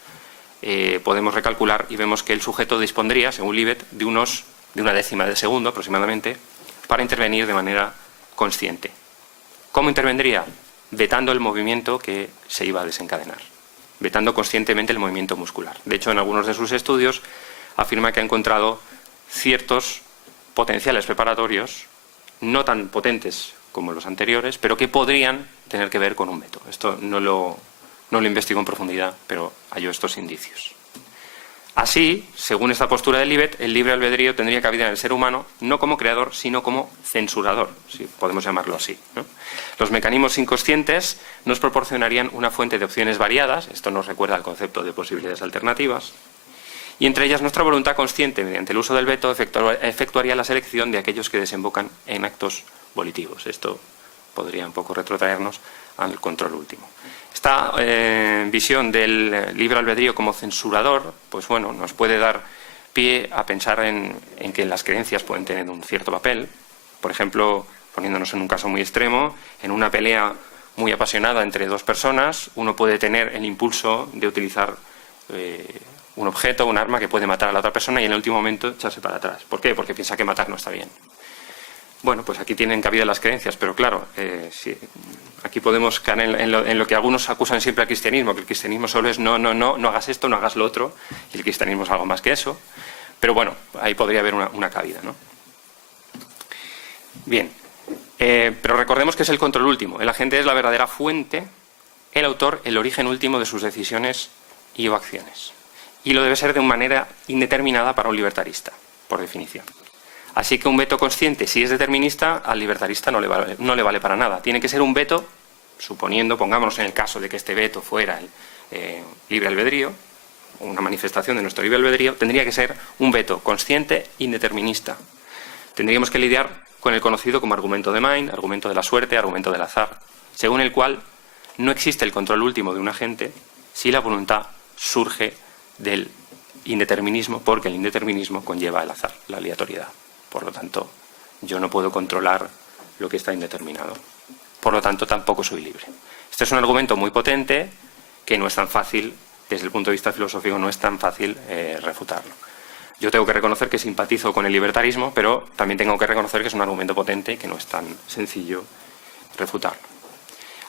podemos recalcular y vemos que el sujeto dispondría, según Libet, de una décima de segundo aproximadamente para intervenir de manera consciente. ¿Cómo intervendría? Vetando el movimiento que se iba a desencadenar, vetando conscientemente el movimiento muscular. De hecho, en algunos de sus estudios afirma que ha encontrado ciertos potenciales preparatorios, no tan potentes como los anteriores, pero que podrían tener que ver con un veto. Esto no lo investigo en profundidad, pero halló estos indicios. Así, según esta postura de Libet, el libre albedrío tendría cabida en el ser humano no como creador, sino como censurador, si podemos llamarlo así, ¿no? Los mecanismos inconscientes nos proporcionarían una fuente de opciones variadas, esto nos recuerda al concepto de posibilidades alternativas, y entre ellas nuestra voluntad consciente, mediante el uso del veto, efectuaría la selección de aquellos que desembocan en actos volitivos. Esto podría un poco retrotraernos al control último. Esta visión del libre albedrío como censurador, pues bueno, nos puede dar pie a pensar en que las creencias pueden tener un cierto papel. Por ejemplo, poniéndonos en un caso muy extremo, en una pelea muy apasionada entre dos personas, uno puede tener el impulso de utilizar un objeto, un arma que puede matar a la otra persona y en el último momento echarse para atrás. ¿Por qué? Porque piensa que matar no está bien. Bueno, pues aquí tienen cabida las creencias, pero claro, sí, aquí podemos caer en lo que algunos acusan siempre al cristianismo, que el cristianismo solo es no hagas esto, no hagas lo otro, y el cristianismo es algo más que eso. Pero bueno, ahí podría haber una cabida, ¿no? Bien, pero recordemos que es el control último. El agente es la verdadera fuente, el autor, el origen último de sus decisiones y o acciones. y lo debe ser de una manera indeterminada para un libertarista, por definición. Así que un veto consciente, si es determinista, al libertarista no le vale para nada. Tiene que ser un veto, suponiendo, pongámonos en el caso de que este veto fuera el libre albedrío, una manifestación de nuestro libre albedrío, tendría que ser un veto consciente indeterminista. Tendríamos que lidiar con el conocido como argumento de Main, argumento de la suerte, argumento del azar, según el cual no existe el control último de un agente si la voluntad surge del indeterminismo, porque el indeterminismo conlleva el azar, la aleatoriedad. Por lo tanto, yo no puedo controlar lo que está indeterminado. Por lo tanto, tampoco soy libre. Este es un argumento muy potente que no es tan fácil, desde el punto de vista filosófico, no es tan fácil refutarlo. Yo tengo que reconocer que simpatizo con el libertarismo, pero también tengo que reconocer que es un argumento potente y que no es tan sencillo refutarlo.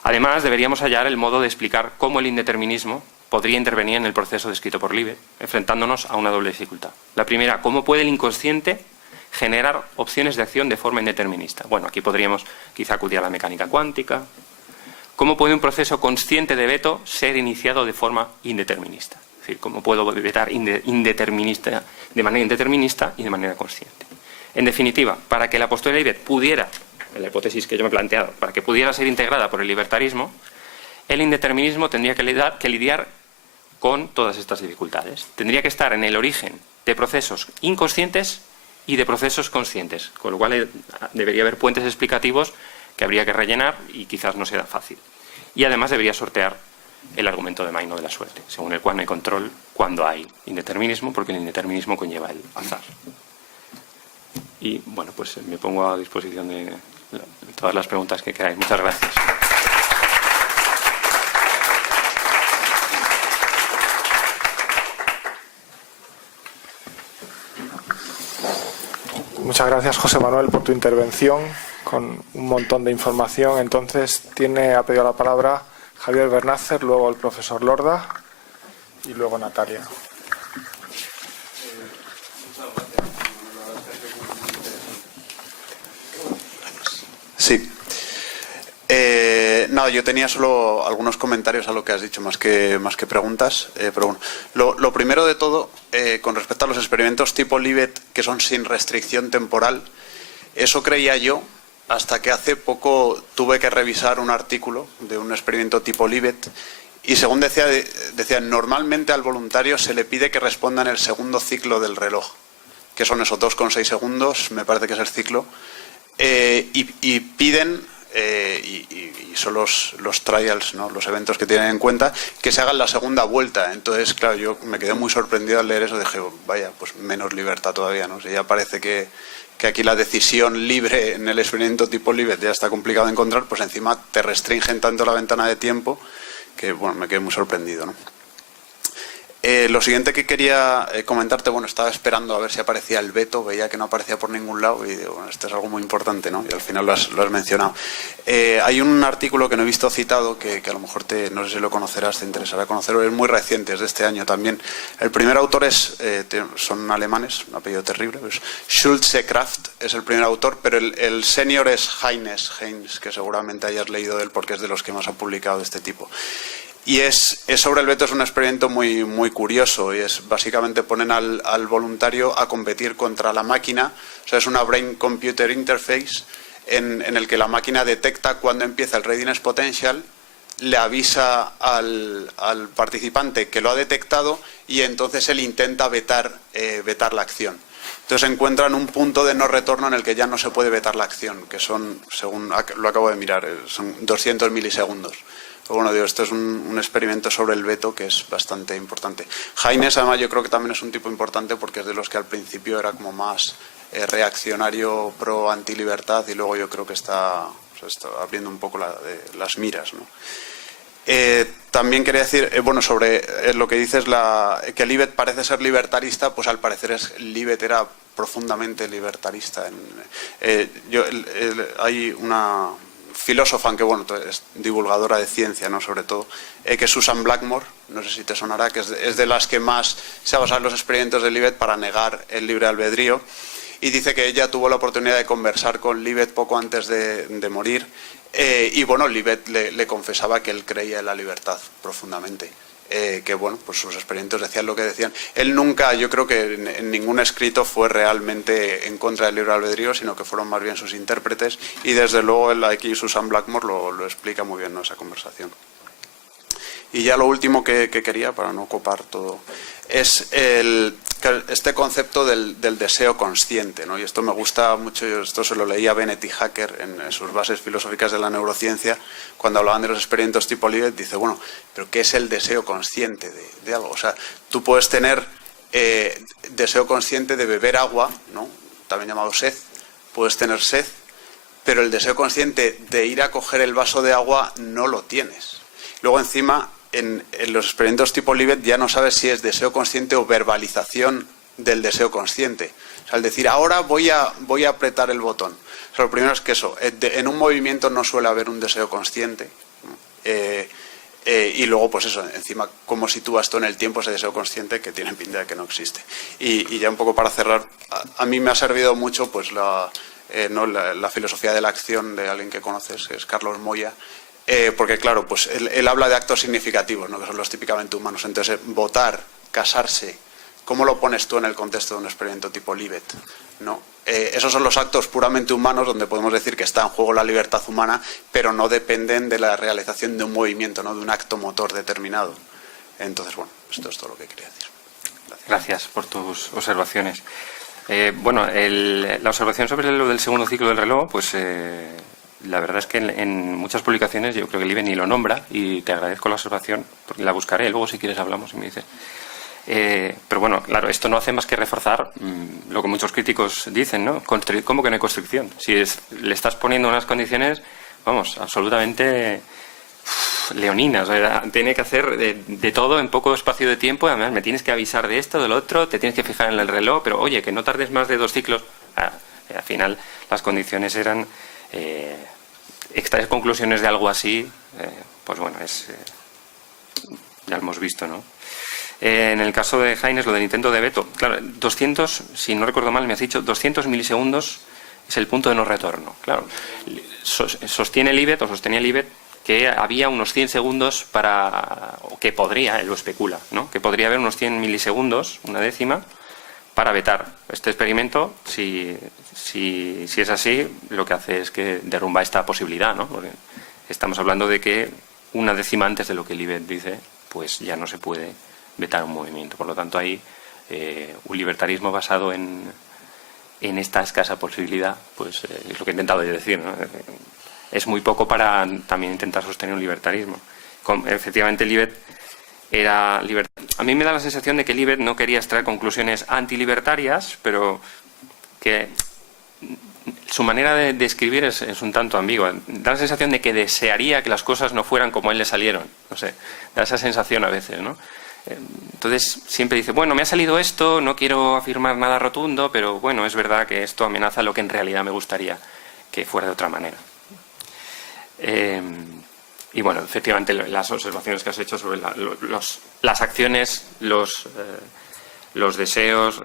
Además, deberíamos hallar el modo de explicar cómo el indeterminismo podría intervenir en el proceso descrito por Libet, enfrentándonos a una doble dificultad. La primera, ¿cómo puede el inconsciente generar opciones de acción de forma indeterminista? Bueno, aquí podríamos quizá acudir a la mecánica cuántica. ¿Cómo puede un proceso consciente de veto ser iniciado de forma indeterminista? Es decir, ¿cómo puedo vetar indeterminista, de manera indeterminista y de manera consciente? En definitiva, para que la postura de Libet pudiera, en la hipótesis que yo me he planteado, para que pudiera ser integrada por el libertarismo, el indeterminismo tendría que lidiar con todas estas dificultades. Tendría que estar en el origen de procesos inconscientes y de procesos conscientes, con lo cual debería haber puentes explicativos que habría que rellenar y quizás no sea fácil. Y además debería sortear el argumento de Main de la suerte, según el cual no hay control cuando hay indeterminismo, porque el indeterminismo conlleva el azar. Y bueno, pues me pongo a disposición de todas las preguntas que queráis. Muchas gracias. Muchas gracias, José Manuel, por tu intervención con un montón de información. Entonces, ha pedido la palabra Javier Bernácer, luego el profesor Lorda y luego Natalia. Sí. Nada, yo tenía solo algunos comentarios a lo que has dicho, más que preguntas. Pero bueno, lo primero de todo, con respecto a los experimentos tipo Libet, que son sin restricción temporal, eso creía yo hasta que hace poco tuve que revisar un artículo de un experimento tipo Libet y según decía, normalmente al voluntario se le pide que responda en el segundo ciclo del reloj, que son esos 2,6 segundos, me parece que es el ciclo, y piden... y son los trials, ¿no?, los eventos que tienen en cuenta, que se hagan la segunda vuelta. Entonces, claro, yo me quedé muy sorprendido al leer eso. Dije, vaya, pues menos libertad todavía, ¿no? O sea, ya parece que aquí la decisión libre en el experimento tipo Libet ya está complicado de encontrar, pues encima te restringen tanto la ventana de tiempo que, bueno, me quedé muy sorprendido, ¿no? Lo siguiente que quería comentarte, bueno, estaba esperando a ver si aparecía el veto, veía que no aparecía por ningún lado y digo, bueno, esto es algo muy importante, ¿no? Y al final lo has mencionado. Hay un artículo que no he visto citado que a lo mejor no sé si lo conocerás, te interesará conocerlo, es muy reciente, es de este año también. El primer autor son alemanes, un apellido terrible, pues Schulze Kraft es el primer autor, pero el senior es Heinz, que seguramente hayas leído de él porque es de los que más ha publicado de este tipo. Y es sobre el veto, es un experimento muy, muy curioso y es básicamente ponen al voluntario a competir contra la máquina. O sea, es una brain-computer interface en el que la máquina detecta cuando empieza el readiness potential, le avisa al participante que lo ha detectado y entonces él intenta vetar la acción. Entonces encuentran un punto de no retorno en el que ya no se puede vetar la acción, que son, según lo acabo de mirar, son 200 milisegundos. Bueno, digo, esto es un experimento sobre el veto que es bastante importante. Heinz, además, yo creo que también es un tipo importante porque es de los que al principio era como más reaccionario pro antilibertad y luego yo creo que está abriendo un poco las miras, ¿no? También quería decir, bueno, sobre lo que dices, que Libet parece ser libertarista, pues al parecer Libet era profundamente libertarista. Hay una filósofa que, bueno, es divulgadora de ciencia, ¿no?, sobre todo, que es Susan Blackmore, no sé si te sonará, que es de las que más se ha basado en los experimentos de Libet para negar el libre albedrío, y dice que ella tuvo la oportunidad de conversar con Libet poco antes de morir, y bueno, Libet le confesaba que él creía en la libertad profundamente. que bueno, pues sus experimentos decían lo que decían. Él nunca, yo creo que en ningún escrito fue realmente en contra del libre albedrío, sino que fueron más bien sus intérpretes, y desde luego aquí Susan Blackmore lo explica muy bien, ¿no?, esa conversación. Y ya lo último que quería, para no copar todo, es este concepto del deseo consciente, ¿no? Y esto me gusta mucho, esto se lo leí a Bennett y Hacker en sus bases filosóficas de la neurociencia, cuando hablaban de los experimentos tipo Libet. Dice, bueno, pero ¿qué es el deseo consciente de algo? O sea, tú puedes tener deseo consciente de beber agua, ¿no?, también llamado sed, puedes tener sed, pero el deseo consciente de ir a coger el vaso de agua no lo tienes. Luego encima, en los experimentos tipo Libet ya no sabes si es deseo consciente o verbalización del deseo consciente. O sea, al decir, ahora voy a apretar el botón. O sea, lo primero es que eso, en un movimiento no suele haber un deseo consciente. Y luego, pues eso, encima, cómo sitúas tú en el tiempo ese deseo consciente, que tiene pinta de que no existe. Y ya un poco para cerrar, a mí me ha servido mucho pues la filosofía de la acción de alguien que conoces, que es Carlos Moya. Porque claro, pues él habla de actos significativos, ¿no?, que son los típicamente humanos. Entonces, votar, casarse, ¿cómo lo pones tú en el contexto de un experimento tipo Libet? ¿No? Esos son los actos puramente humanos, donde podemos decir que está en juego la libertad humana, pero no dependen de la realización de un movimiento, ¿no?, de un acto motor determinado. Entonces, bueno, esto es todo lo que quería decir. Gracias por tus observaciones. Bueno, la observación sobre lo del segundo ciclo del reloj, pues la verdad es que en muchas publicaciones yo creo que Libet ni lo nombra, y te agradezco la observación, porque la buscaré, luego si quieres hablamos y me dices. Pero bueno, claro, esto no hace más que reforzar lo que muchos críticos dicen, ¿no? ¿Cómo que no hay construcción? Si le estás poniendo unas condiciones, vamos, absolutamente leoninas. O sea, tiene que hacer de todo en poco espacio de tiempo. Además, me tienes que avisar de esto, del otro, te tienes que fijar en el reloj, pero oye, que no tardes más de 2 ciclos. Al final, las condiciones eran extraer conclusiones de algo así, pues bueno, ya lo hemos visto, ¿no? En el caso de Haynes, lo del intento de veto, claro, 200, si no recuerdo mal, me has dicho 200 milisegundos es el punto de no retorno. Claro, sostenía Libet que había unos 100 segundos o que podría, él lo especula, ¿no?, que podría haber unos 100 milisegundos, una décima, para vetar este experimento. Si es así, lo que hace es que derrumba esta posibilidad, ¿no?, porque estamos hablando de que una décima antes de lo que Libet dice, pues ya no se puede vetar un movimiento. Por lo tanto, hay un libertarismo basado en esta escasa posibilidad, pues es lo que he intentado decir, ¿no? Es muy poco para también intentar sostener un libertarismo. Efectivamente, Libet era libertario. A mí me da la sensación de que Libet no quería extraer conclusiones antilibertarias, pero que su manera de escribir es un tanto ambigua. Da la sensación de que desearía que las cosas no fueran como a él le salieron. No sé, da esa sensación a veces, ¿no? Entonces siempre dice, bueno, me ha salido esto, no quiero afirmar nada rotundo, pero bueno, es verdad que esto amenaza lo que en realidad me gustaría que fuera de otra manera. Y bueno, efectivamente, las observaciones que has hecho sobre las acciones, los deseos,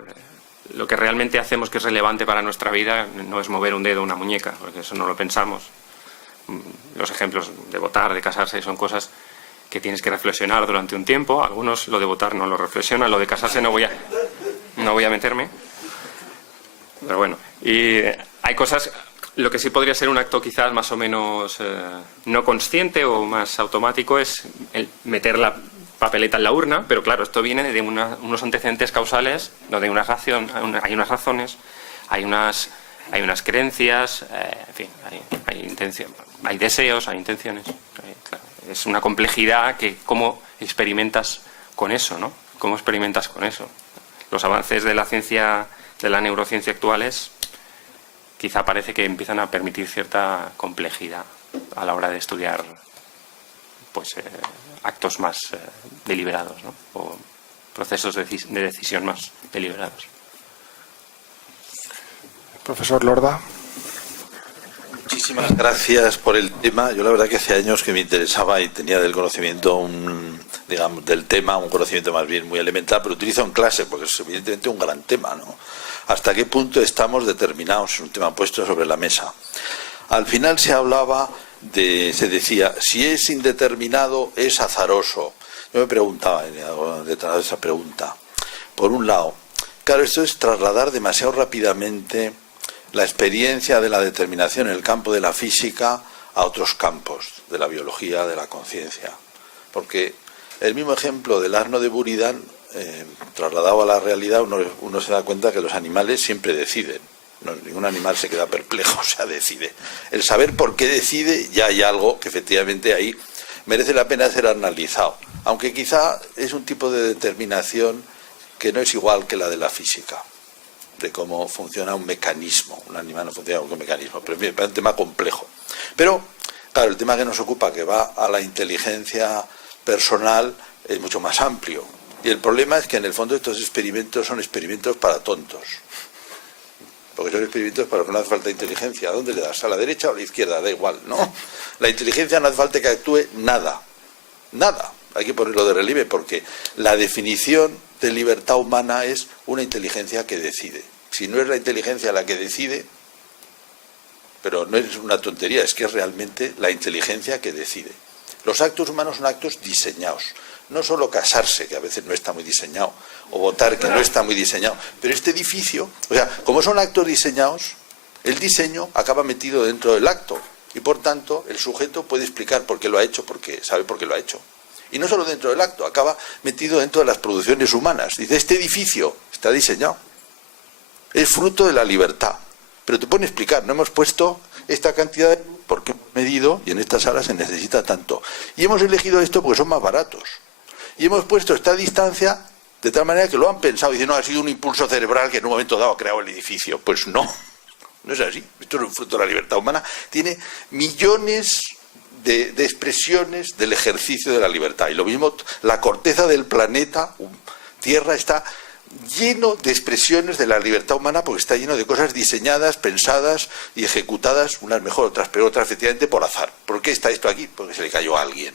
lo que realmente hacemos que es relevante para nuestra vida no es mover un dedo o una muñeca, porque eso no lo pensamos. Los ejemplos de votar, de casarse, son cosas que tienes que reflexionar durante un tiempo. Algunos lo de votar no lo reflexionan, lo de casarse no voy a meterme. Pero bueno, y hay cosas. Lo que sí podría ser un acto quizás más o menos no consciente o más automático es el meter la papeleta en la urna, pero claro, esto viene de unos antecedentes causales donde hay unas razones, hay unas creencias, en fin, hay intención, hay deseos, hay intenciones. Claro, es una complejidad que cómo experimentas con eso, ¿no? ¿Cómo experimentas con eso? Los avances de la ciencia, de la neurociencia actuales, quizá parece que empiezan a permitir cierta complejidad a la hora de estudiar, pues, actos más deliberados, ¿no? O procesos de decisión más deliberados. Profesor Lorda. Muchísimas gracias por el tema. Yo la verdad que hace años que me interesaba y tenía del conocimiento, del tema, un conocimiento más bien muy elemental, pero utilizo en clase porque es evidentemente un gran tema, ¿no? ¿Hasta qué punto estamos determinados? Es un tema puesto sobre la mesa. Al final se decía, si es indeterminado, es azaroso. Yo me preguntaba, detrás de esa pregunta, por un lado, claro, esto es trasladar demasiado rápidamente la experiencia de la determinación en el campo de la física a otros campos, de la biología, de la conciencia. Porque el mismo ejemplo del asno de Buridan, trasladado a la realidad, uno se da cuenta que los animales siempre deciden. No, ningún animal se queda perplejo, o sea, decide. El saber por qué decide, ya hay algo que efectivamente ahí merece la pena ser analizado. Aunque quizá es un tipo de determinación que no es igual que la de la física, de cómo funciona un mecanismo. Un animal no funciona con un mecanismo, pero es un tema complejo. Pero, claro, el tema que nos ocupa, que va a la inteligencia personal, es mucho más amplio. Y el problema es que en el fondo estos experimentos son experimentos para tontos. Porque son experimentos para los que no hace falta inteligencia. ¿A dónde le das? ¿A la derecha o a la izquierda? Da igual, ¿no? La inteligencia no hace falta que actúe nada. Nada. Hay que ponerlo de relieve porque la definición de libertad humana es una inteligencia que decide. Si no es la inteligencia la que decide, pero no es una tontería, es que es realmente la inteligencia que decide. Los actos humanos son actos diseñados. No solo casarse, que a veces no está muy diseñado, o votar, que no está muy diseñado, pero este edificio, o sea, como son actos diseñados, el diseño acaba metido dentro del acto, y por tanto el sujeto puede explicar por qué lo ha hecho, porque sabe por qué lo ha hecho. Y no solo dentro del acto, acaba metido dentro de las producciones humanas. Dice, este edificio está diseñado, es fruto de la libertad, pero te pone a explicar, no hemos puesto esta cantidad de luz porque hemos medido, y en esta sala se necesita tanto. Y hemos elegido esto porque son más baratos. Y hemos puesto esta distancia de tal manera que lo han pensado. Y dicen, no, ha sido un impulso cerebral que en un momento dado ha creado el edificio. Pues no, no es así. Esto es un fruto de la libertad humana. Tiene millones de expresiones del ejercicio de la libertad. Y lo mismo, la corteza del planeta Tierra está lleno de expresiones de la libertad humana porque está lleno de cosas diseñadas, pensadas y ejecutadas, unas mejor, otras peor, otras efectivamente por azar. ¿Por qué está esto aquí? Porque se le cayó a alguien.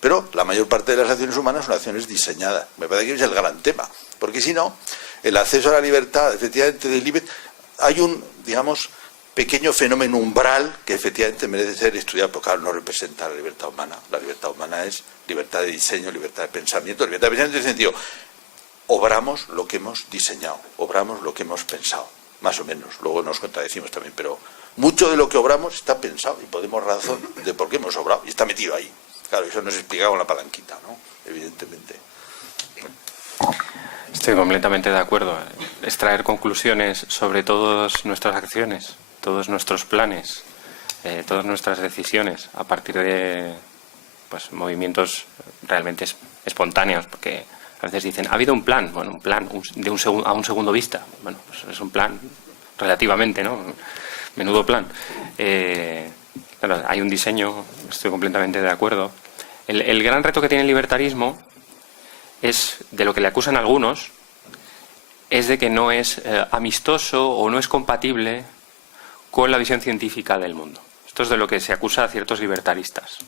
Pero la mayor parte de las acciones humanas son acciones diseñadas. Me parece que es el gran tema. Porque si no, el acceso a la libertad, efectivamente, del Libet, hay un, digamos, pequeño fenómeno umbral que efectivamente merece ser estudiado, porque claro, no representa la libertad humana. La libertad humana es libertad de diseño, libertad de pensamiento. Libertad de pensamiento en el sentido, obramos lo que hemos diseñado, obramos lo que hemos pensado. Más o menos. Luego nos contradecimos también, pero mucho de lo que obramos está pensado y podemos razón de por qué hemos obrado y está metido ahí. Claro, eso nos explicaba con la palanquita, ¿no? Evidentemente. Estoy completamente de acuerdo. Extraer conclusiones sobre todas nuestras acciones, todos nuestros planes, todas nuestras decisiones, a partir de pues movimientos realmente espontáneos, porque a veces dicen, ¿ha habido un plan? Bueno, un plan a un segundo vista. Bueno, pues es un plan relativamente, ¿no? Menudo plan. Claro, hay un diseño, estoy completamente de acuerdo. El gran reto que tiene el libertarismo es, de lo que le acusan algunos, es de que no es amistoso o no es compatible con la visión científica del mundo. Esto es de lo que se acusa a ciertos libertaristas.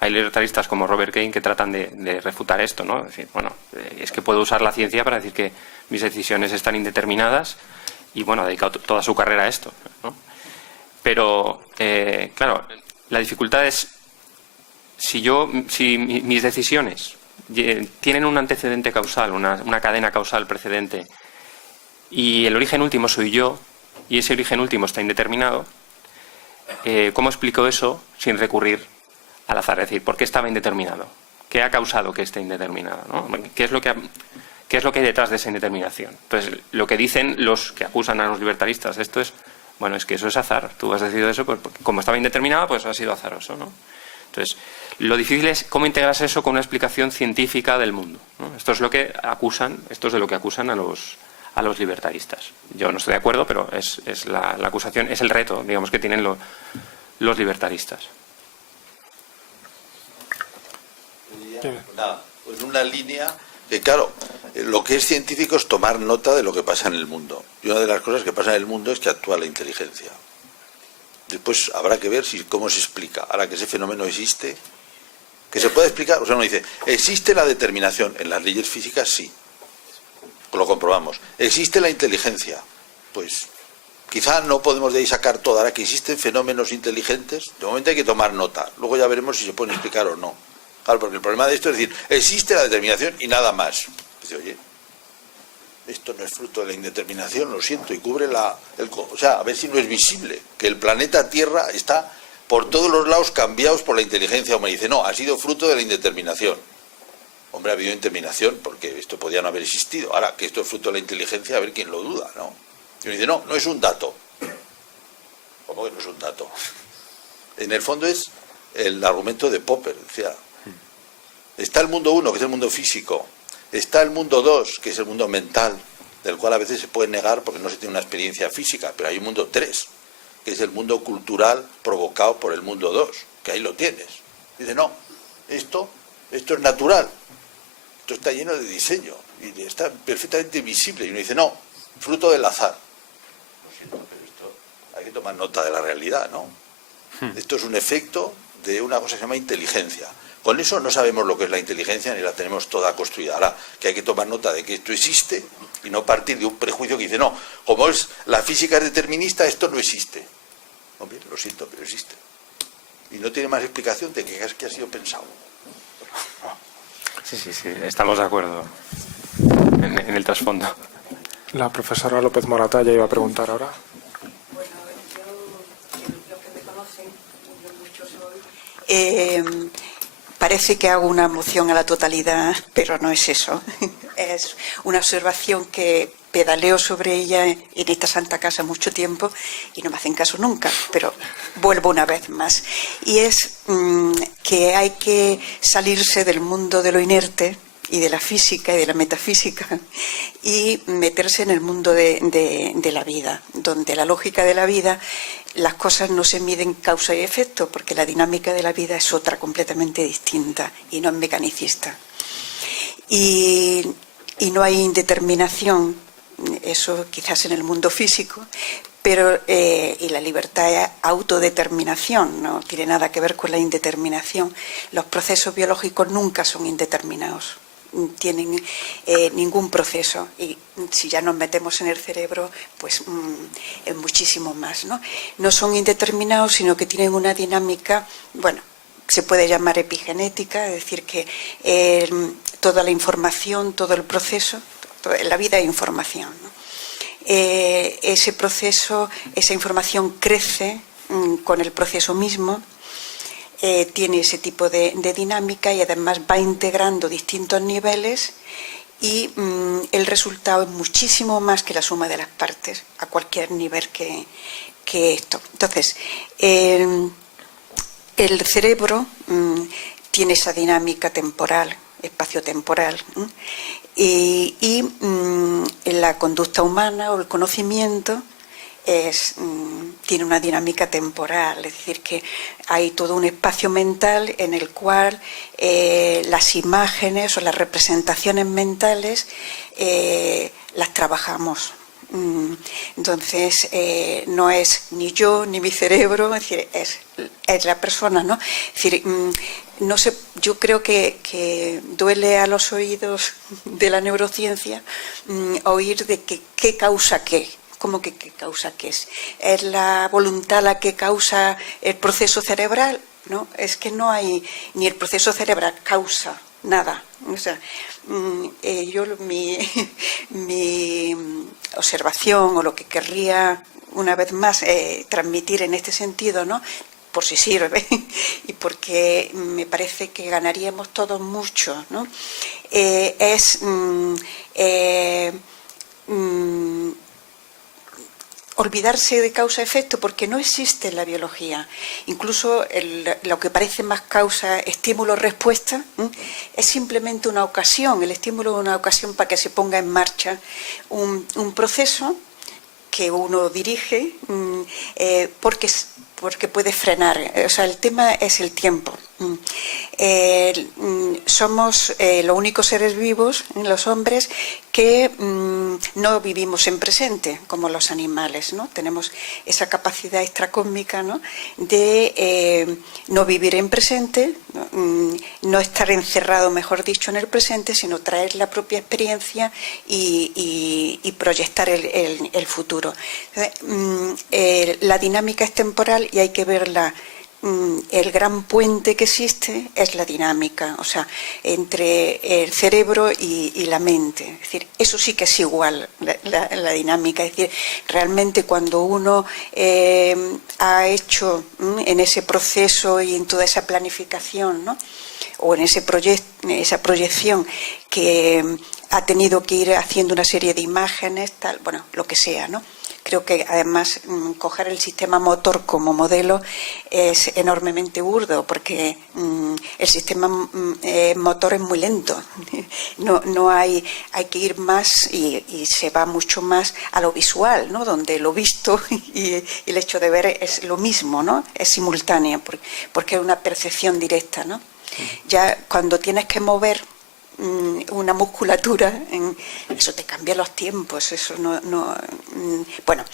Hay libertaristas como Robert Kane que tratan de refutar esto, ¿no? Es decir, bueno, es que puedo usar la ciencia para decir que mis decisiones están indeterminadas y, bueno, ha dedicado toda su carrera a esto, ¿no? Pero, claro, la dificultad es si mis decisiones tienen un antecedente causal, una cadena causal precedente, y el origen último soy yo, y ese origen último está indeterminado, ¿cómo explico eso sin recurrir al azar? Es decir, ¿por qué estaba indeterminado? ¿Qué ha causado que esté indeterminado, ¿no? ¿Qué es lo que hay detrás de esa indeterminación? Entonces, lo que dicen los que acusan a los libertaristas de esto es, bueno, es que eso es azar. Tú has decidido eso, pues, como estaba indeterminado, pues ha sido azaroso, ¿no? Entonces, lo difícil es cómo integras eso con una explicación científica del mundo, ¿no? Esto es lo que acusan a los libertaristas. Yo no estoy de acuerdo, pero es la acusación, es el reto, digamos, que tienen los libertaristas. Nada, pues una línea que, claro, lo que es científico es tomar nota de lo que pasa en el mundo. Y una de las cosas que pasa en el mundo es que actúa la inteligencia. Después habrá que ver cómo se explica. Ahora que ese fenómeno existe, que se puede explicar, o sea, uno dice, ¿existe la determinación? En las leyes físicas sí, lo comprobamos. ¿Existe la inteligencia? Pues quizá no podemos de ahí sacar todo. Ahora que existen fenómenos inteligentes, de momento hay que tomar nota. Luego ya veremos si se pueden explicar o no. Claro, porque el problema de esto es decir, existe la determinación y nada más. Dice, oye, esto no es fruto de la indeterminación, lo siento, y cubre o sea, a ver si no es visible, que el planeta Tierra está por todos los lados cambiados por la inteligencia humana. Y dice, no, ha sido fruto de la indeterminación. Hombre, ha habido indeterminación porque esto podía no haber existido. Ahora, que esto es fruto de la inteligencia, a ver quién lo duda, ¿no? Y uno dice, no, no es un dato. ¿Cómo que no es un dato? En el fondo es el argumento de Popper, decía, está el mundo 1, que es el mundo físico, está el mundo 2, que es el mundo mental, del cual a veces se puede negar porque no se tiene una experiencia física, pero hay un mundo 3, que es el mundo cultural provocado por el mundo 2, que ahí lo tienes. Dice, no, esto es natural, esto está lleno de diseño, y está perfectamente visible, y uno dice, no, fruto del azar. Lo siento, pero esto hay que tomar nota de la realidad, ¿no? Esto es un efecto de una cosa que se llama inteligencia. Con eso no sabemos lo que es la inteligencia ni la tenemos toda construida. Ahora que hay que tomar nota de que esto existe y no partir de un prejuicio que dice, no, como la física es determinista, esto no existe. Hombre, lo siento, pero existe. Y no tiene más explicación de que ha sido pensado. Sí, estamos de acuerdo en el trasfondo. La profesora López Moratalla iba a preguntar ahora. Bueno, yo, los que me conocen, yo mucho soy, parece que hago una moción a la totalidad, pero no es eso. Es una observación que pedaleo sobre ella en esta santa casa mucho tiempo y no me hacen caso nunca, pero vuelvo una vez más. Y es que hay que salirse del mundo de lo inerte y de la física y de la metafísica y meterse en el mundo de la vida, donde la lógica de la vida, las cosas no se miden causa y efecto, porque la dinámica de la vida es otra completamente distinta y no es mecanicista. Y no hay indeterminación, eso quizás en el mundo físico, pero y la libertad es autodeterminación, no tiene nada que ver con la indeterminación. Los procesos biológicos nunca son indeterminados, tienen ningún proceso, y si ya nos metemos en el cerebro, pues es muchísimo más, ¿no? No son indeterminados, sino que tienen una dinámica, bueno, se puede llamar epigenética, es decir, que toda la información, todo el proceso, la vida es información, ¿no? Ese proceso, esa información crece con el proceso mismo, tiene ese tipo de dinámica y además va integrando distintos niveles y el resultado es muchísimo más que la suma de las partes a cualquier nivel que esto. Entonces, el cerebro tiene esa dinámica temporal, espacio-temporal, y la conducta humana o el conocimiento tiene una dinámica temporal, es decir, que hay todo un espacio mental en el cual las imágenes o las representaciones mentales las trabajamos. Entonces, no es ni yo ni mi cerebro, es decir, es la persona, ¿no? Es decir, no sé, yo creo que duele a los oídos de la neurociencia oír de que qué causa qué. ¿Cómo que qué causa qué es? ¿Es la voluntad la que causa el proceso cerebral? No, es que no hay ni el proceso cerebral causa nada. O sea, mi observación o lo que querría una vez más transmitir en este sentido, ¿no?, por si sirve y porque me parece que ganaríamos todos mucho, ¿no?, es olvidarse de causa-efecto, porque no existe en la biología. Incluso lo que parece más causa, estímulo-respuesta, es simplemente una ocasión. El estímulo es una ocasión para que se ponga en marcha un proceso que uno dirige porque puede frenar. O sea, el tema es el tiempo. Somos los únicos seres vivos, los hombres, que no vivimos en presente como los animales, ¿no? Tenemos esa capacidad extracósmica, ¿no?, de no vivir en presente, no estar encerrado, mejor dicho, en el presente, sino traer la propia experiencia y proyectar el futuro. La dinámica es temporal y hay que verla el gran puente que existe es la dinámica, o sea, entre el cerebro y la mente. Es decir, eso sí que es igual, la dinámica. Es decir, realmente cuando uno ha hecho en ese proceso y en toda esa planificación, ¿no? O en esa proyección que ha tenido que ir haciendo una serie de imágenes, tal, bueno, lo que sea, ¿no? Creo que además coger el sistema motor como modelo es enormemente burdo, porque el sistema motor es muy lento. No hay que ir más y se va mucho más a lo visual, ¿no? Donde lo visto y el hecho de ver es lo mismo, ¿no? Es simultáneo, porque es una percepción directa, ¿no? Ya cuando tienes que mover una musculatura, eso te cambia los tiempos, eso bueno,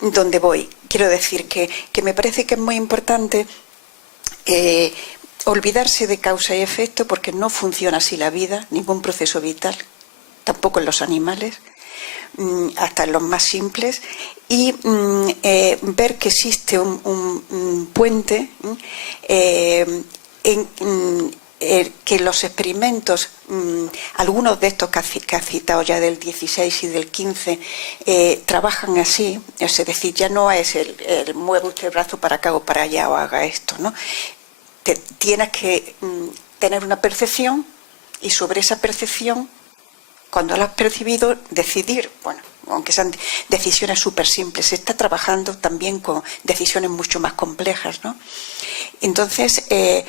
donde voy, quiero decir que me parece que es muy importante olvidarse de causa y efecto, porque no funciona así la vida, ningún proceso vital, tampoco en los animales, hasta en los más simples, y ver que existe un puente que los experimentos, algunos de estos que has citado ya del 16 y del 15, trabajan así, es decir, ya no es el mueve usted el brazo para acá o para allá o haga esto, ¿no? Tienes que tener una percepción y sobre esa percepción, cuando la has percibido, decidir, bueno, aunque sean decisiones súper simples, se está trabajando también con decisiones mucho más complejas, ¿no? Entonces,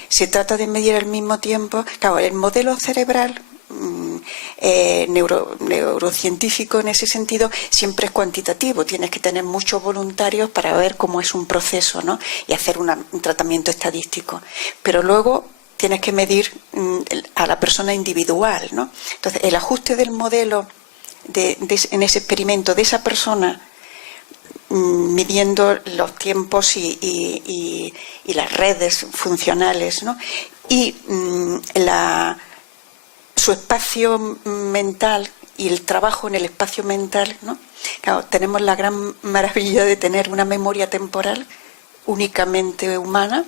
se trata de medir al mismo tiempo, claro, el modelo cerebral neurocientífico en ese sentido siempre es cuantitativo, tienes que tener muchos voluntarios para ver cómo es un proceso, ¿no? Y hacer un tratamiento estadístico, pero luego tienes que medir a la persona individual, ¿no? Entonces, el ajuste del modelo en ese experimento de esa persona, midiendo los tiempos y las redes funcionales, ¿no? Y su espacio mental y el trabajo en el espacio mental, ¿no? Claro, tenemos la gran maravilla de tener una memoria temporal únicamente humana,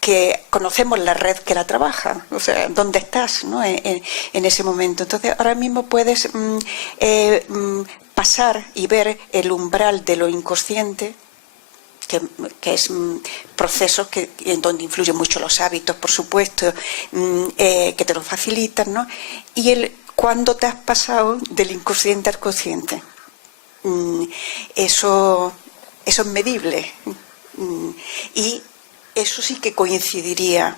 que conocemos la red que la trabaja, o sea, dónde estás, ¿no? en ese momento. Entonces, ahora mismo puedes pasar y ver el umbral de lo inconsciente, que es procesos en donde influyen mucho los hábitos, por supuesto, que te lo facilitan, ¿no? Y cuándo te has pasado del inconsciente al consciente. Eso es medible. Y eso sí que coincidiría.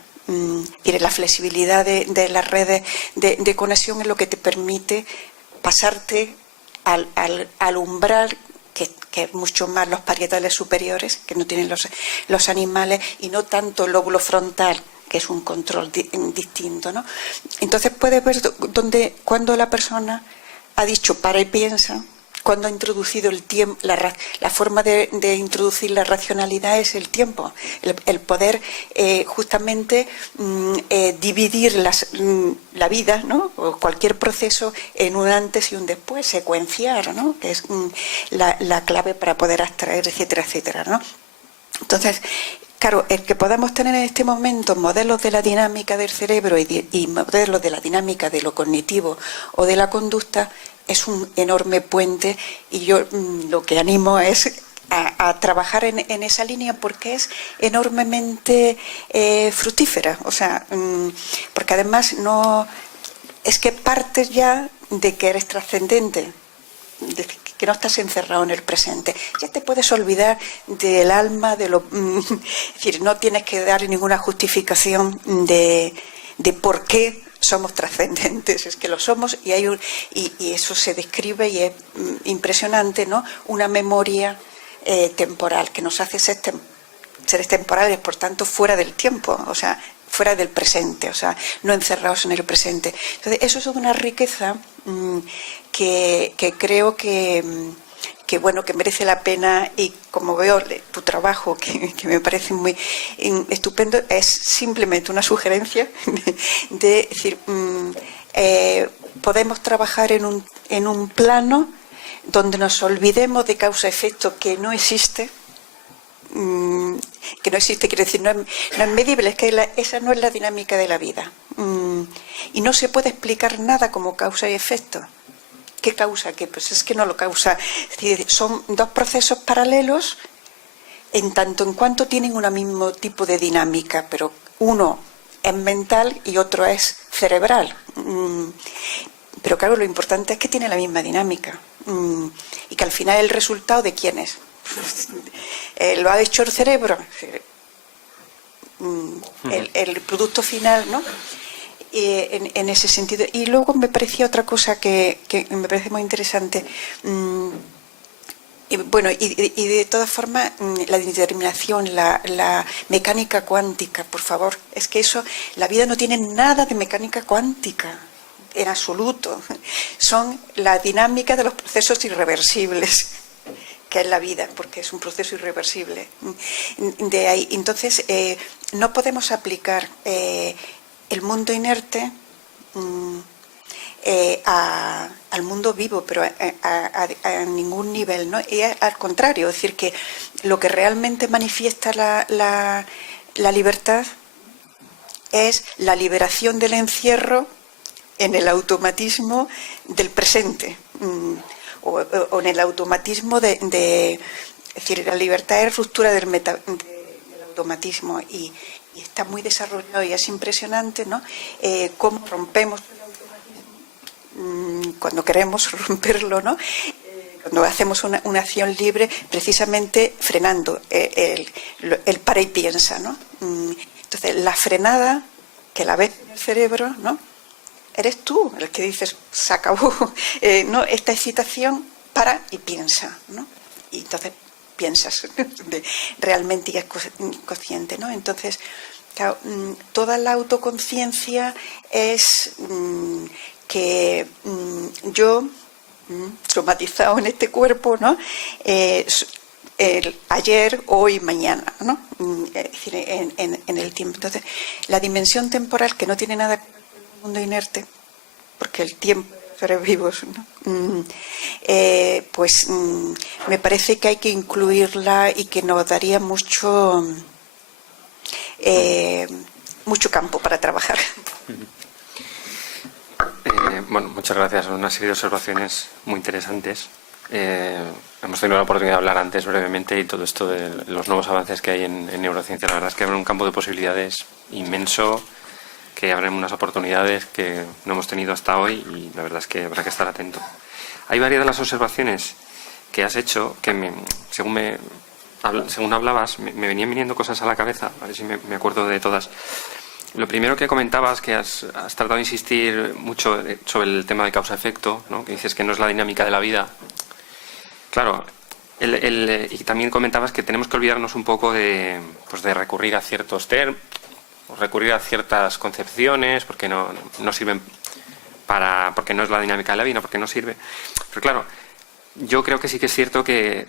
La flexibilidad de las redes de conexión es lo que te permite pasarte al umbral que es mucho más los parietales superiores, que no tienen los animales, y no tanto el lóbulo frontal, que es un control distinto, ¿no? Entonces puedes ver cuando la persona ha dicho para y piensa, cuando ha introducido el tiempo, la forma de introducir la racionalidad es el tiempo, el poder justamente dividir la vida, ¿no? O cualquier proceso en un antes y un después, secuenciar, ¿no? Que es la clave para poder abstraer, etcétera, etcétera, ¿no? Entonces, claro, el que podamos tener en este momento modelos de la dinámica del cerebro y modelos de la dinámica de lo cognitivo o de la conducta es un enorme puente, y yo lo que animo es a trabajar en esa línea, porque es enormemente fructífera, o sea, porque además es que partes ya de que eres trascendente, de que no estás encerrado en el presente, ya te puedes olvidar del alma, es decir, no tienes que dar ninguna justificación de por qué somos trascendentes, es que lo somos, y eso se describe y es impresionante, ¿no? Una memoria temporal que nos hace seres temporales, por tanto fuera del tiempo, o sea, fuera del presente, o sea, no encerrados en el presente. Entonces, eso es una riqueza que creo que bueno, que merece la pena, y como veo tu trabajo, que me parece muy estupendo, es simplemente una sugerencia de decir, podemos trabajar en un plano donde nos olvidemos de causa-efecto, que no existe, que no existe, quiero decir, no es medible, es que esa no es la dinámica de la vida. Y no se puede explicar nada como causa y efecto. ¿Qué causa qué? Pues es que no lo causa. Es decir, son dos procesos paralelos en tanto en cuanto tienen un mismo tipo de dinámica, pero uno es mental y otro es cerebral. Pero claro, lo importante es que tiene la misma dinámica y que al final el resultado de quién es. Lo ha hecho el cerebro, el producto final, ¿no? En ese sentido. Y luego me parecía otra cosa que me parece muy interesante. Bueno, y de todas formas, la determinación, la mecánica cuántica, por favor, es que eso, la vida no tiene nada de mecánica cuántica, en absoluto. Son la dinámica de los procesos irreversibles, que es la vida, porque es un proceso irreversible. De ahí, entonces, no podemos aplicar el mundo inerte al mundo vivo, pero a ningún nivel, ¿no? Y al contrario, es decir, que lo que realmente manifiesta la libertad es la liberación del encierro en el automatismo del presente, o en el automatismo es decir, la libertad es ruptura del automatismo y está muy desarrollado y es impresionante, ¿no? Cómo rompemos el automatismo cuando queremos romperlo, ¿no? Cuando hacemos una acción libre, precisamente frenando el para y piensa, ¿no? Entonces, la frenada, que la ves en el cerebro, ¿no? Eres tú el que dices, se acabó, ¿no? Esta excitación, para y piensa, ¿no? Y entonces piensas realmente y es consciente, ¿no? Entonces, claro, toda la autoconciencia es que yo, somatizado en este cuerpo, ¿no? El ayer, hoy, mañana, ¿no? Es decir, en el tiempo. Entonces, la dimensión temporal, que no tiene nada que ver con el mundo inerte, porque el tiempo de los seres vivos, ¿no? Pues me parece que hay que incluirla y que nos daría mucho campo para trabajar. Bueno, muchas gracias. Son una serie de observaciones muy interesantes. Hemos tenido la oportunidad de hablar antes brevemente y todo esto de los nuevos avances que hay en neurociencia. La verdad es que abre un campo de posibilidades inmenso, que abren unas oportunidades que no hemos tenido hasta hoy y la verdad es que habrá que estar atento. Hay varias de las observaciones que has hecho que según hablabas me venían viniendo cosas a la cabeza, a ver si me acuerdo de todas. Lo primero que comentabas, que has tratado de insistir mucho sobre el tema de causa-efecto, ¿no? Que dices que no es la dinámica de la vida. Claro, y también comentabas que tenemos que olvidarnos un poco de recurrir a ciertos recurrir a ciertas concepciones, porque no sirven porque no es la dinámica de la vida, porque no sirve. Pero claro, yo creo que sí que es cierto que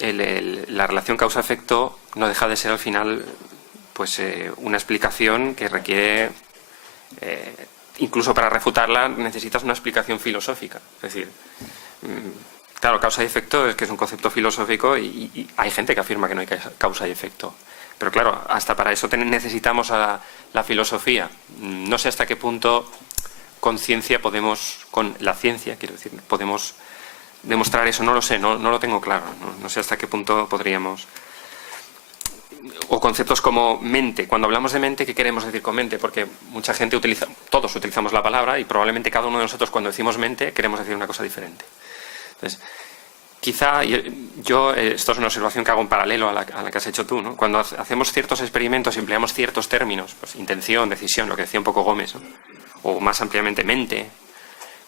la relación causa-efecto no deja de ser al final una explicación que requiere, incluso para refutarla necesitas una explicación filosófica. Es decir, claro, causa y efecto es que es un concepto filosófico y hay gente que afirma que no hay causa y efecto. Pero claro, hasta para eso necesitamos a la filosofía. No sé hasta qué punto con la ciencia, quiero decir, podemos demostrar eso. No lo sé, no lo tengo claro. No sé hasta qué punto podríamos. O conceptos como mente. Cuando hablamos de mente, ¿qué queremos decir con mente? Porque mucha gente todos utilizamos la palabra y probablemente cada uno de nosotros cuando decimos mente queremos decir una cosa diferente. Entonces, quizá esto es una observación que hago en paralelo a la que has hecho tú, ¿no? Cuando hacemos ciertos experimentos y empleamos ciertos términos, pues intención, decisión, lo que decía un poco Gómez, ¿no? O más ampliamente mente,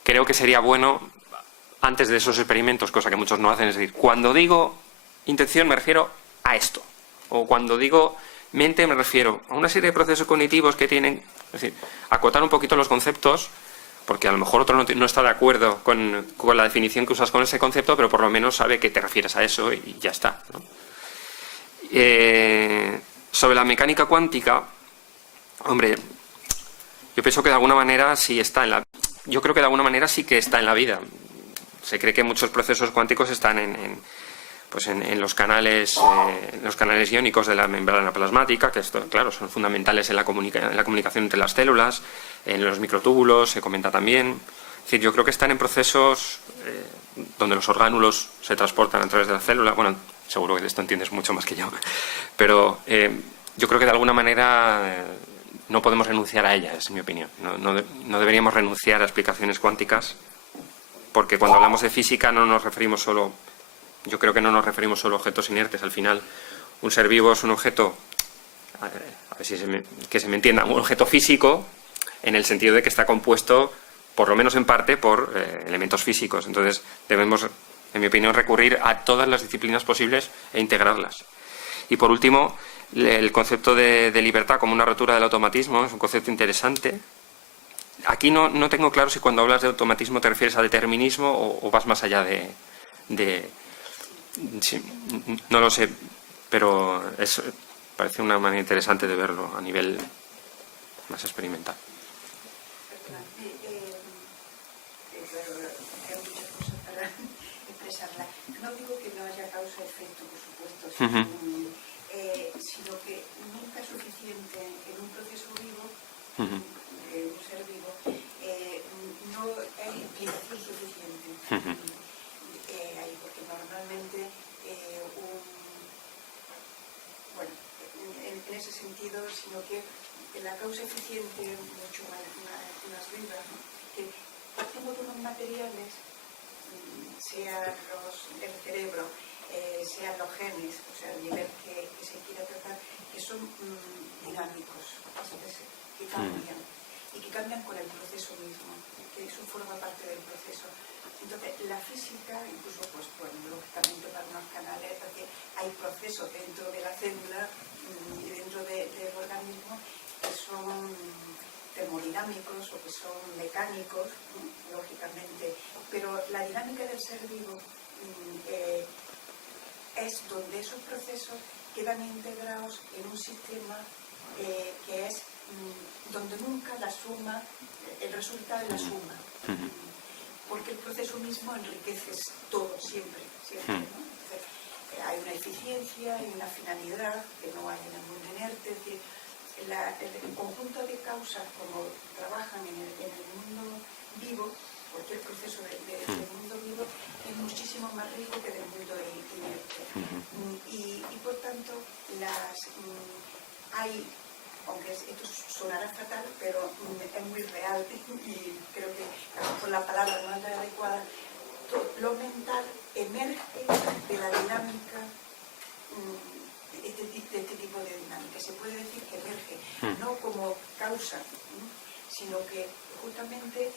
creo que sería bueno, antes de esos experimentos, cosa que muchos no hacen, es decir, cuando digo intención me refiero a esto. O cuando digo mente me refiero a una serie de procesos cognitivos que tienen, es decir, acotar un poquito los conceptos, porque a lo mejor otro no está de acuerdo con la definición que usas con ese concepto, pero por lo menos sabe que te refieres a eso y ya está, ¿no? Sobre la mecánica cuántica, hombre, yo pienso que de alguna manera sí está yo creo que de alguna manera sí que está en la vida. Se cree que muchos procesos cuánticos están pues en los canales iónicos de la membrana plasmática, que esto, claro, son fundamentales en la comunicación entre las células, en los microtúbulos, se comenta también. Es decir, yo creo que están en procesos donde los orgánulos se transportan a través de la célula. Bueno, seguro que de esto entiendes mucho más que yo, pero yo creo que de alguna manera no podemos renunciar a ellas, en mi opinión. No deberíamos renunciar a explicaciones cuánticas, porque cuando hablamos de física no nos referimos solo, yo creo que no nos referimos solo a objetos inertes. Al final, un ser vivo es un objeto, a ver si que se me entienda, un objeto físico en el sentido de que está compuesto, por lo menos en parte, por elementos físicos. Entonces debemos, en mi opinión, recurrir a todas las disciplinas posibles e integrarlas. Y por último, el concepto de libertad como una rotura del automatismo es un concepto interesante. Aquí no tengo claro si cuando hablas de automatismo te refieres a determinismo o vas más allá sí, no lo sé, pero parece una manera interesante de verlo a nivel más experimental. No digo que no haya causa-efecto, por supuesto, sino que nunca es suficiente en un proceso vivo, un ser vivo, no hay implicación suficiente ahí, porque normalmente, bueno, en ese sentido, sino que la causa eficiente mucho más viva, ¿no? Que partiendo de unos materiales, sean el cerebro, sean los genes, o sea, el nivel que se quiera tratar, que son dinámicos, que cambian, y que cambian con el proceso mismo, que eso forma parte del proceso. Entonces, la física, incluso, pues, bueno, lógicamente para unos canales, porque hay procesos dentro de la célula y dentro del organismo que son termodinámicos o que son mecánicos, lógicamente, pero la dinámica del ser vivo es donde esos procesos quedan integrados en un sistema que es donde nunca la suma, el resultado es la suma, porque el proceso mismo enriquece todo, siempre, ¿no? Entonces, hay una eficiencia, hay una finalidad que no hay en el mundo inerte, es decir, el conjunto de causas como trabajan en el mundo vivo, cualquier proceso del mundo vivo es muchísimo más rico que del mundo inerte. Y por tanto, hay, aunque esto sonará fatal, pero es muy real y creo que por la palabra más adecuada, lo mental emerge de la dinámica, de este tipo de dinámica. Se puede decir que emerge, no como causa, sino que justamente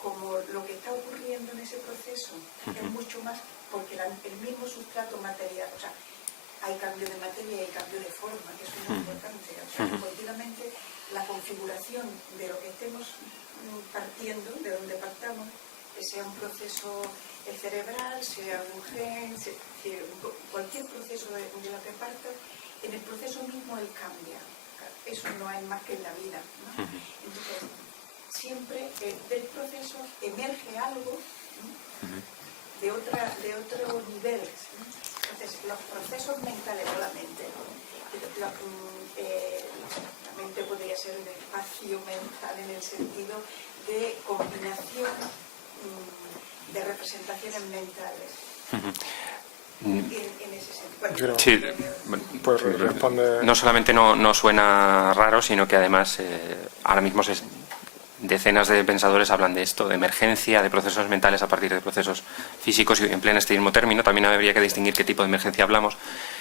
como lo que está ocurriendo en ese proceso es mucho más porque el mismo sustrato material, o sea, hay cambio de materia y hay cambio de forma, que eso es muy importante. O sea, continuamente la configuración de lo que estemos partiendo, de donde partamos, que sea un proceso cerebral, sea un gen, cualquier proceso de lo que parta, en el proceso mismo él cambia. Eso no hay más que en la vida, ¿no? Entonces, siempre del proceso emerge algo, ¿no? de otro nivel, ¿no? Entonces, los procesos mentales, no la mente, la mente podría ser un espacio mental en el sentido de combinación de representaciones mentales. En ese sentido. Sí, pues responde. No solamente no suena raro, sino que además ahora mismo decenas de pensadores hablan de esto, de emergencia de procesos mentales a partir de procesos físicos, y en pleno este mismo término también habría que distinguir qué tipo de emergencia hablamos.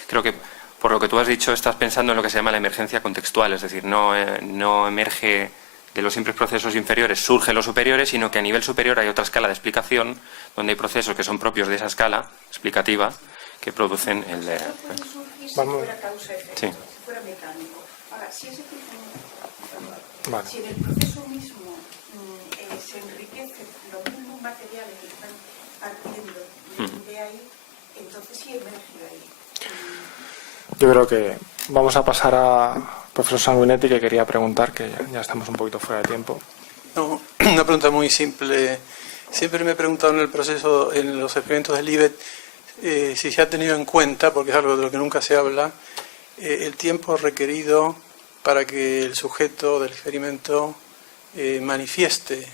Creo que por lo que tú has dicho estás pensando en lo que se llama la emergencia contextual, es decir, no emerge de los simples procesos inferiores, surge los superiores, sino que a nivel superior hay otra escala de explicación donde hay procesos que son propios de esa escala explicativa que producen el... puede surgir si fuera causa-efecto, sí. Si fuera mecánico. Ahora, si ese tipo, Vale. si en el proceso mismo se enriquecen los mismos materiales que están partiendo de ahí, entonces sí emerge de ahí. Yo creo que vamos a pasar a profesor Sanguinetti, que quería preguntar, que ya estamos un poquito fuera de tiempo. No, una pregunta muy simple. Siempre me he preguntado en el proceso, en los experimentos de Libet, si se ha tenido en cuenta, porque es algo de lo que nunca se habla, el tiempo requerido para que el sujeto del experimento manifieste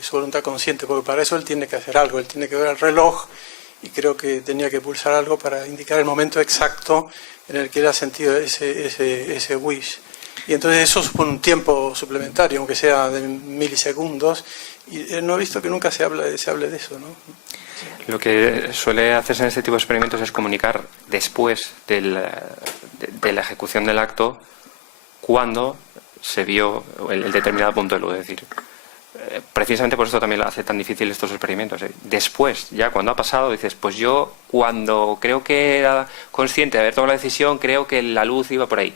su voluntad consciente, porque para eso él tiene que hacer algo, él tiene que ver el reloj y creo que tenía que pulsar algo para indicar el momento exacto en el que él ha sentido ese wish. Y entonces eso supone un tiempo suplementario, aunque sea de milisegundos, y no he visto que nunca se hable de eso, ¿no? Lo que suele hacerse en este tipo de experimentos es comunicar después de la ejecución del acto cuando se vio el determinado punto de luz. Es decir, precisamente por esto también lo hace tan difícil estos experimentos. Después, ya cuando ha pasado, dices, pues yo cuando creo que era consciente de haber tomado la decisión, creo que la luz iba por ahí.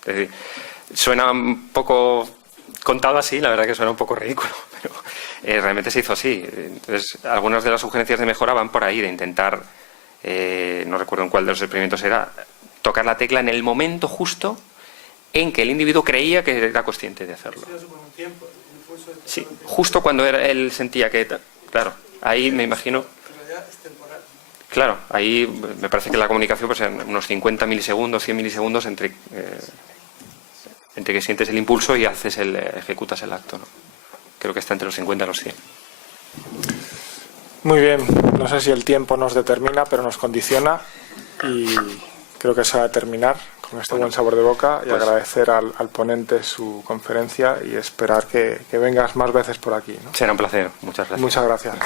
Es decir, suena un poco contado así, la verdad que suena un poco ridículo, pero realmente se hizo así. Entonces, algunas de las sugerencias de mejora van por ahí, de intentar, no recuerdo en cuál de los experimentos era, tocar la tecla en el momento justo en que el individuo creía que era consciente de hacerlo. Sí, justo cuando él sentía que... Claro, ahí me imagino... Claro, ahí me parece que la comunicación pues en unos 50 milisegundos, 100 milisegundos entre que sientes el impulso y ejecutas el acto, ¿no? Creo que está entre los 50 y los 100. Muy bien, no sé si el tiempo nos determina, pero nos condiciona y creo que se va a terminar con este buen sabor de boca y agradecer al ponente su conferencia y esperar que vengas más veces por aquí, ¿no? Será un placer, muchas gracias. Muchas gracias.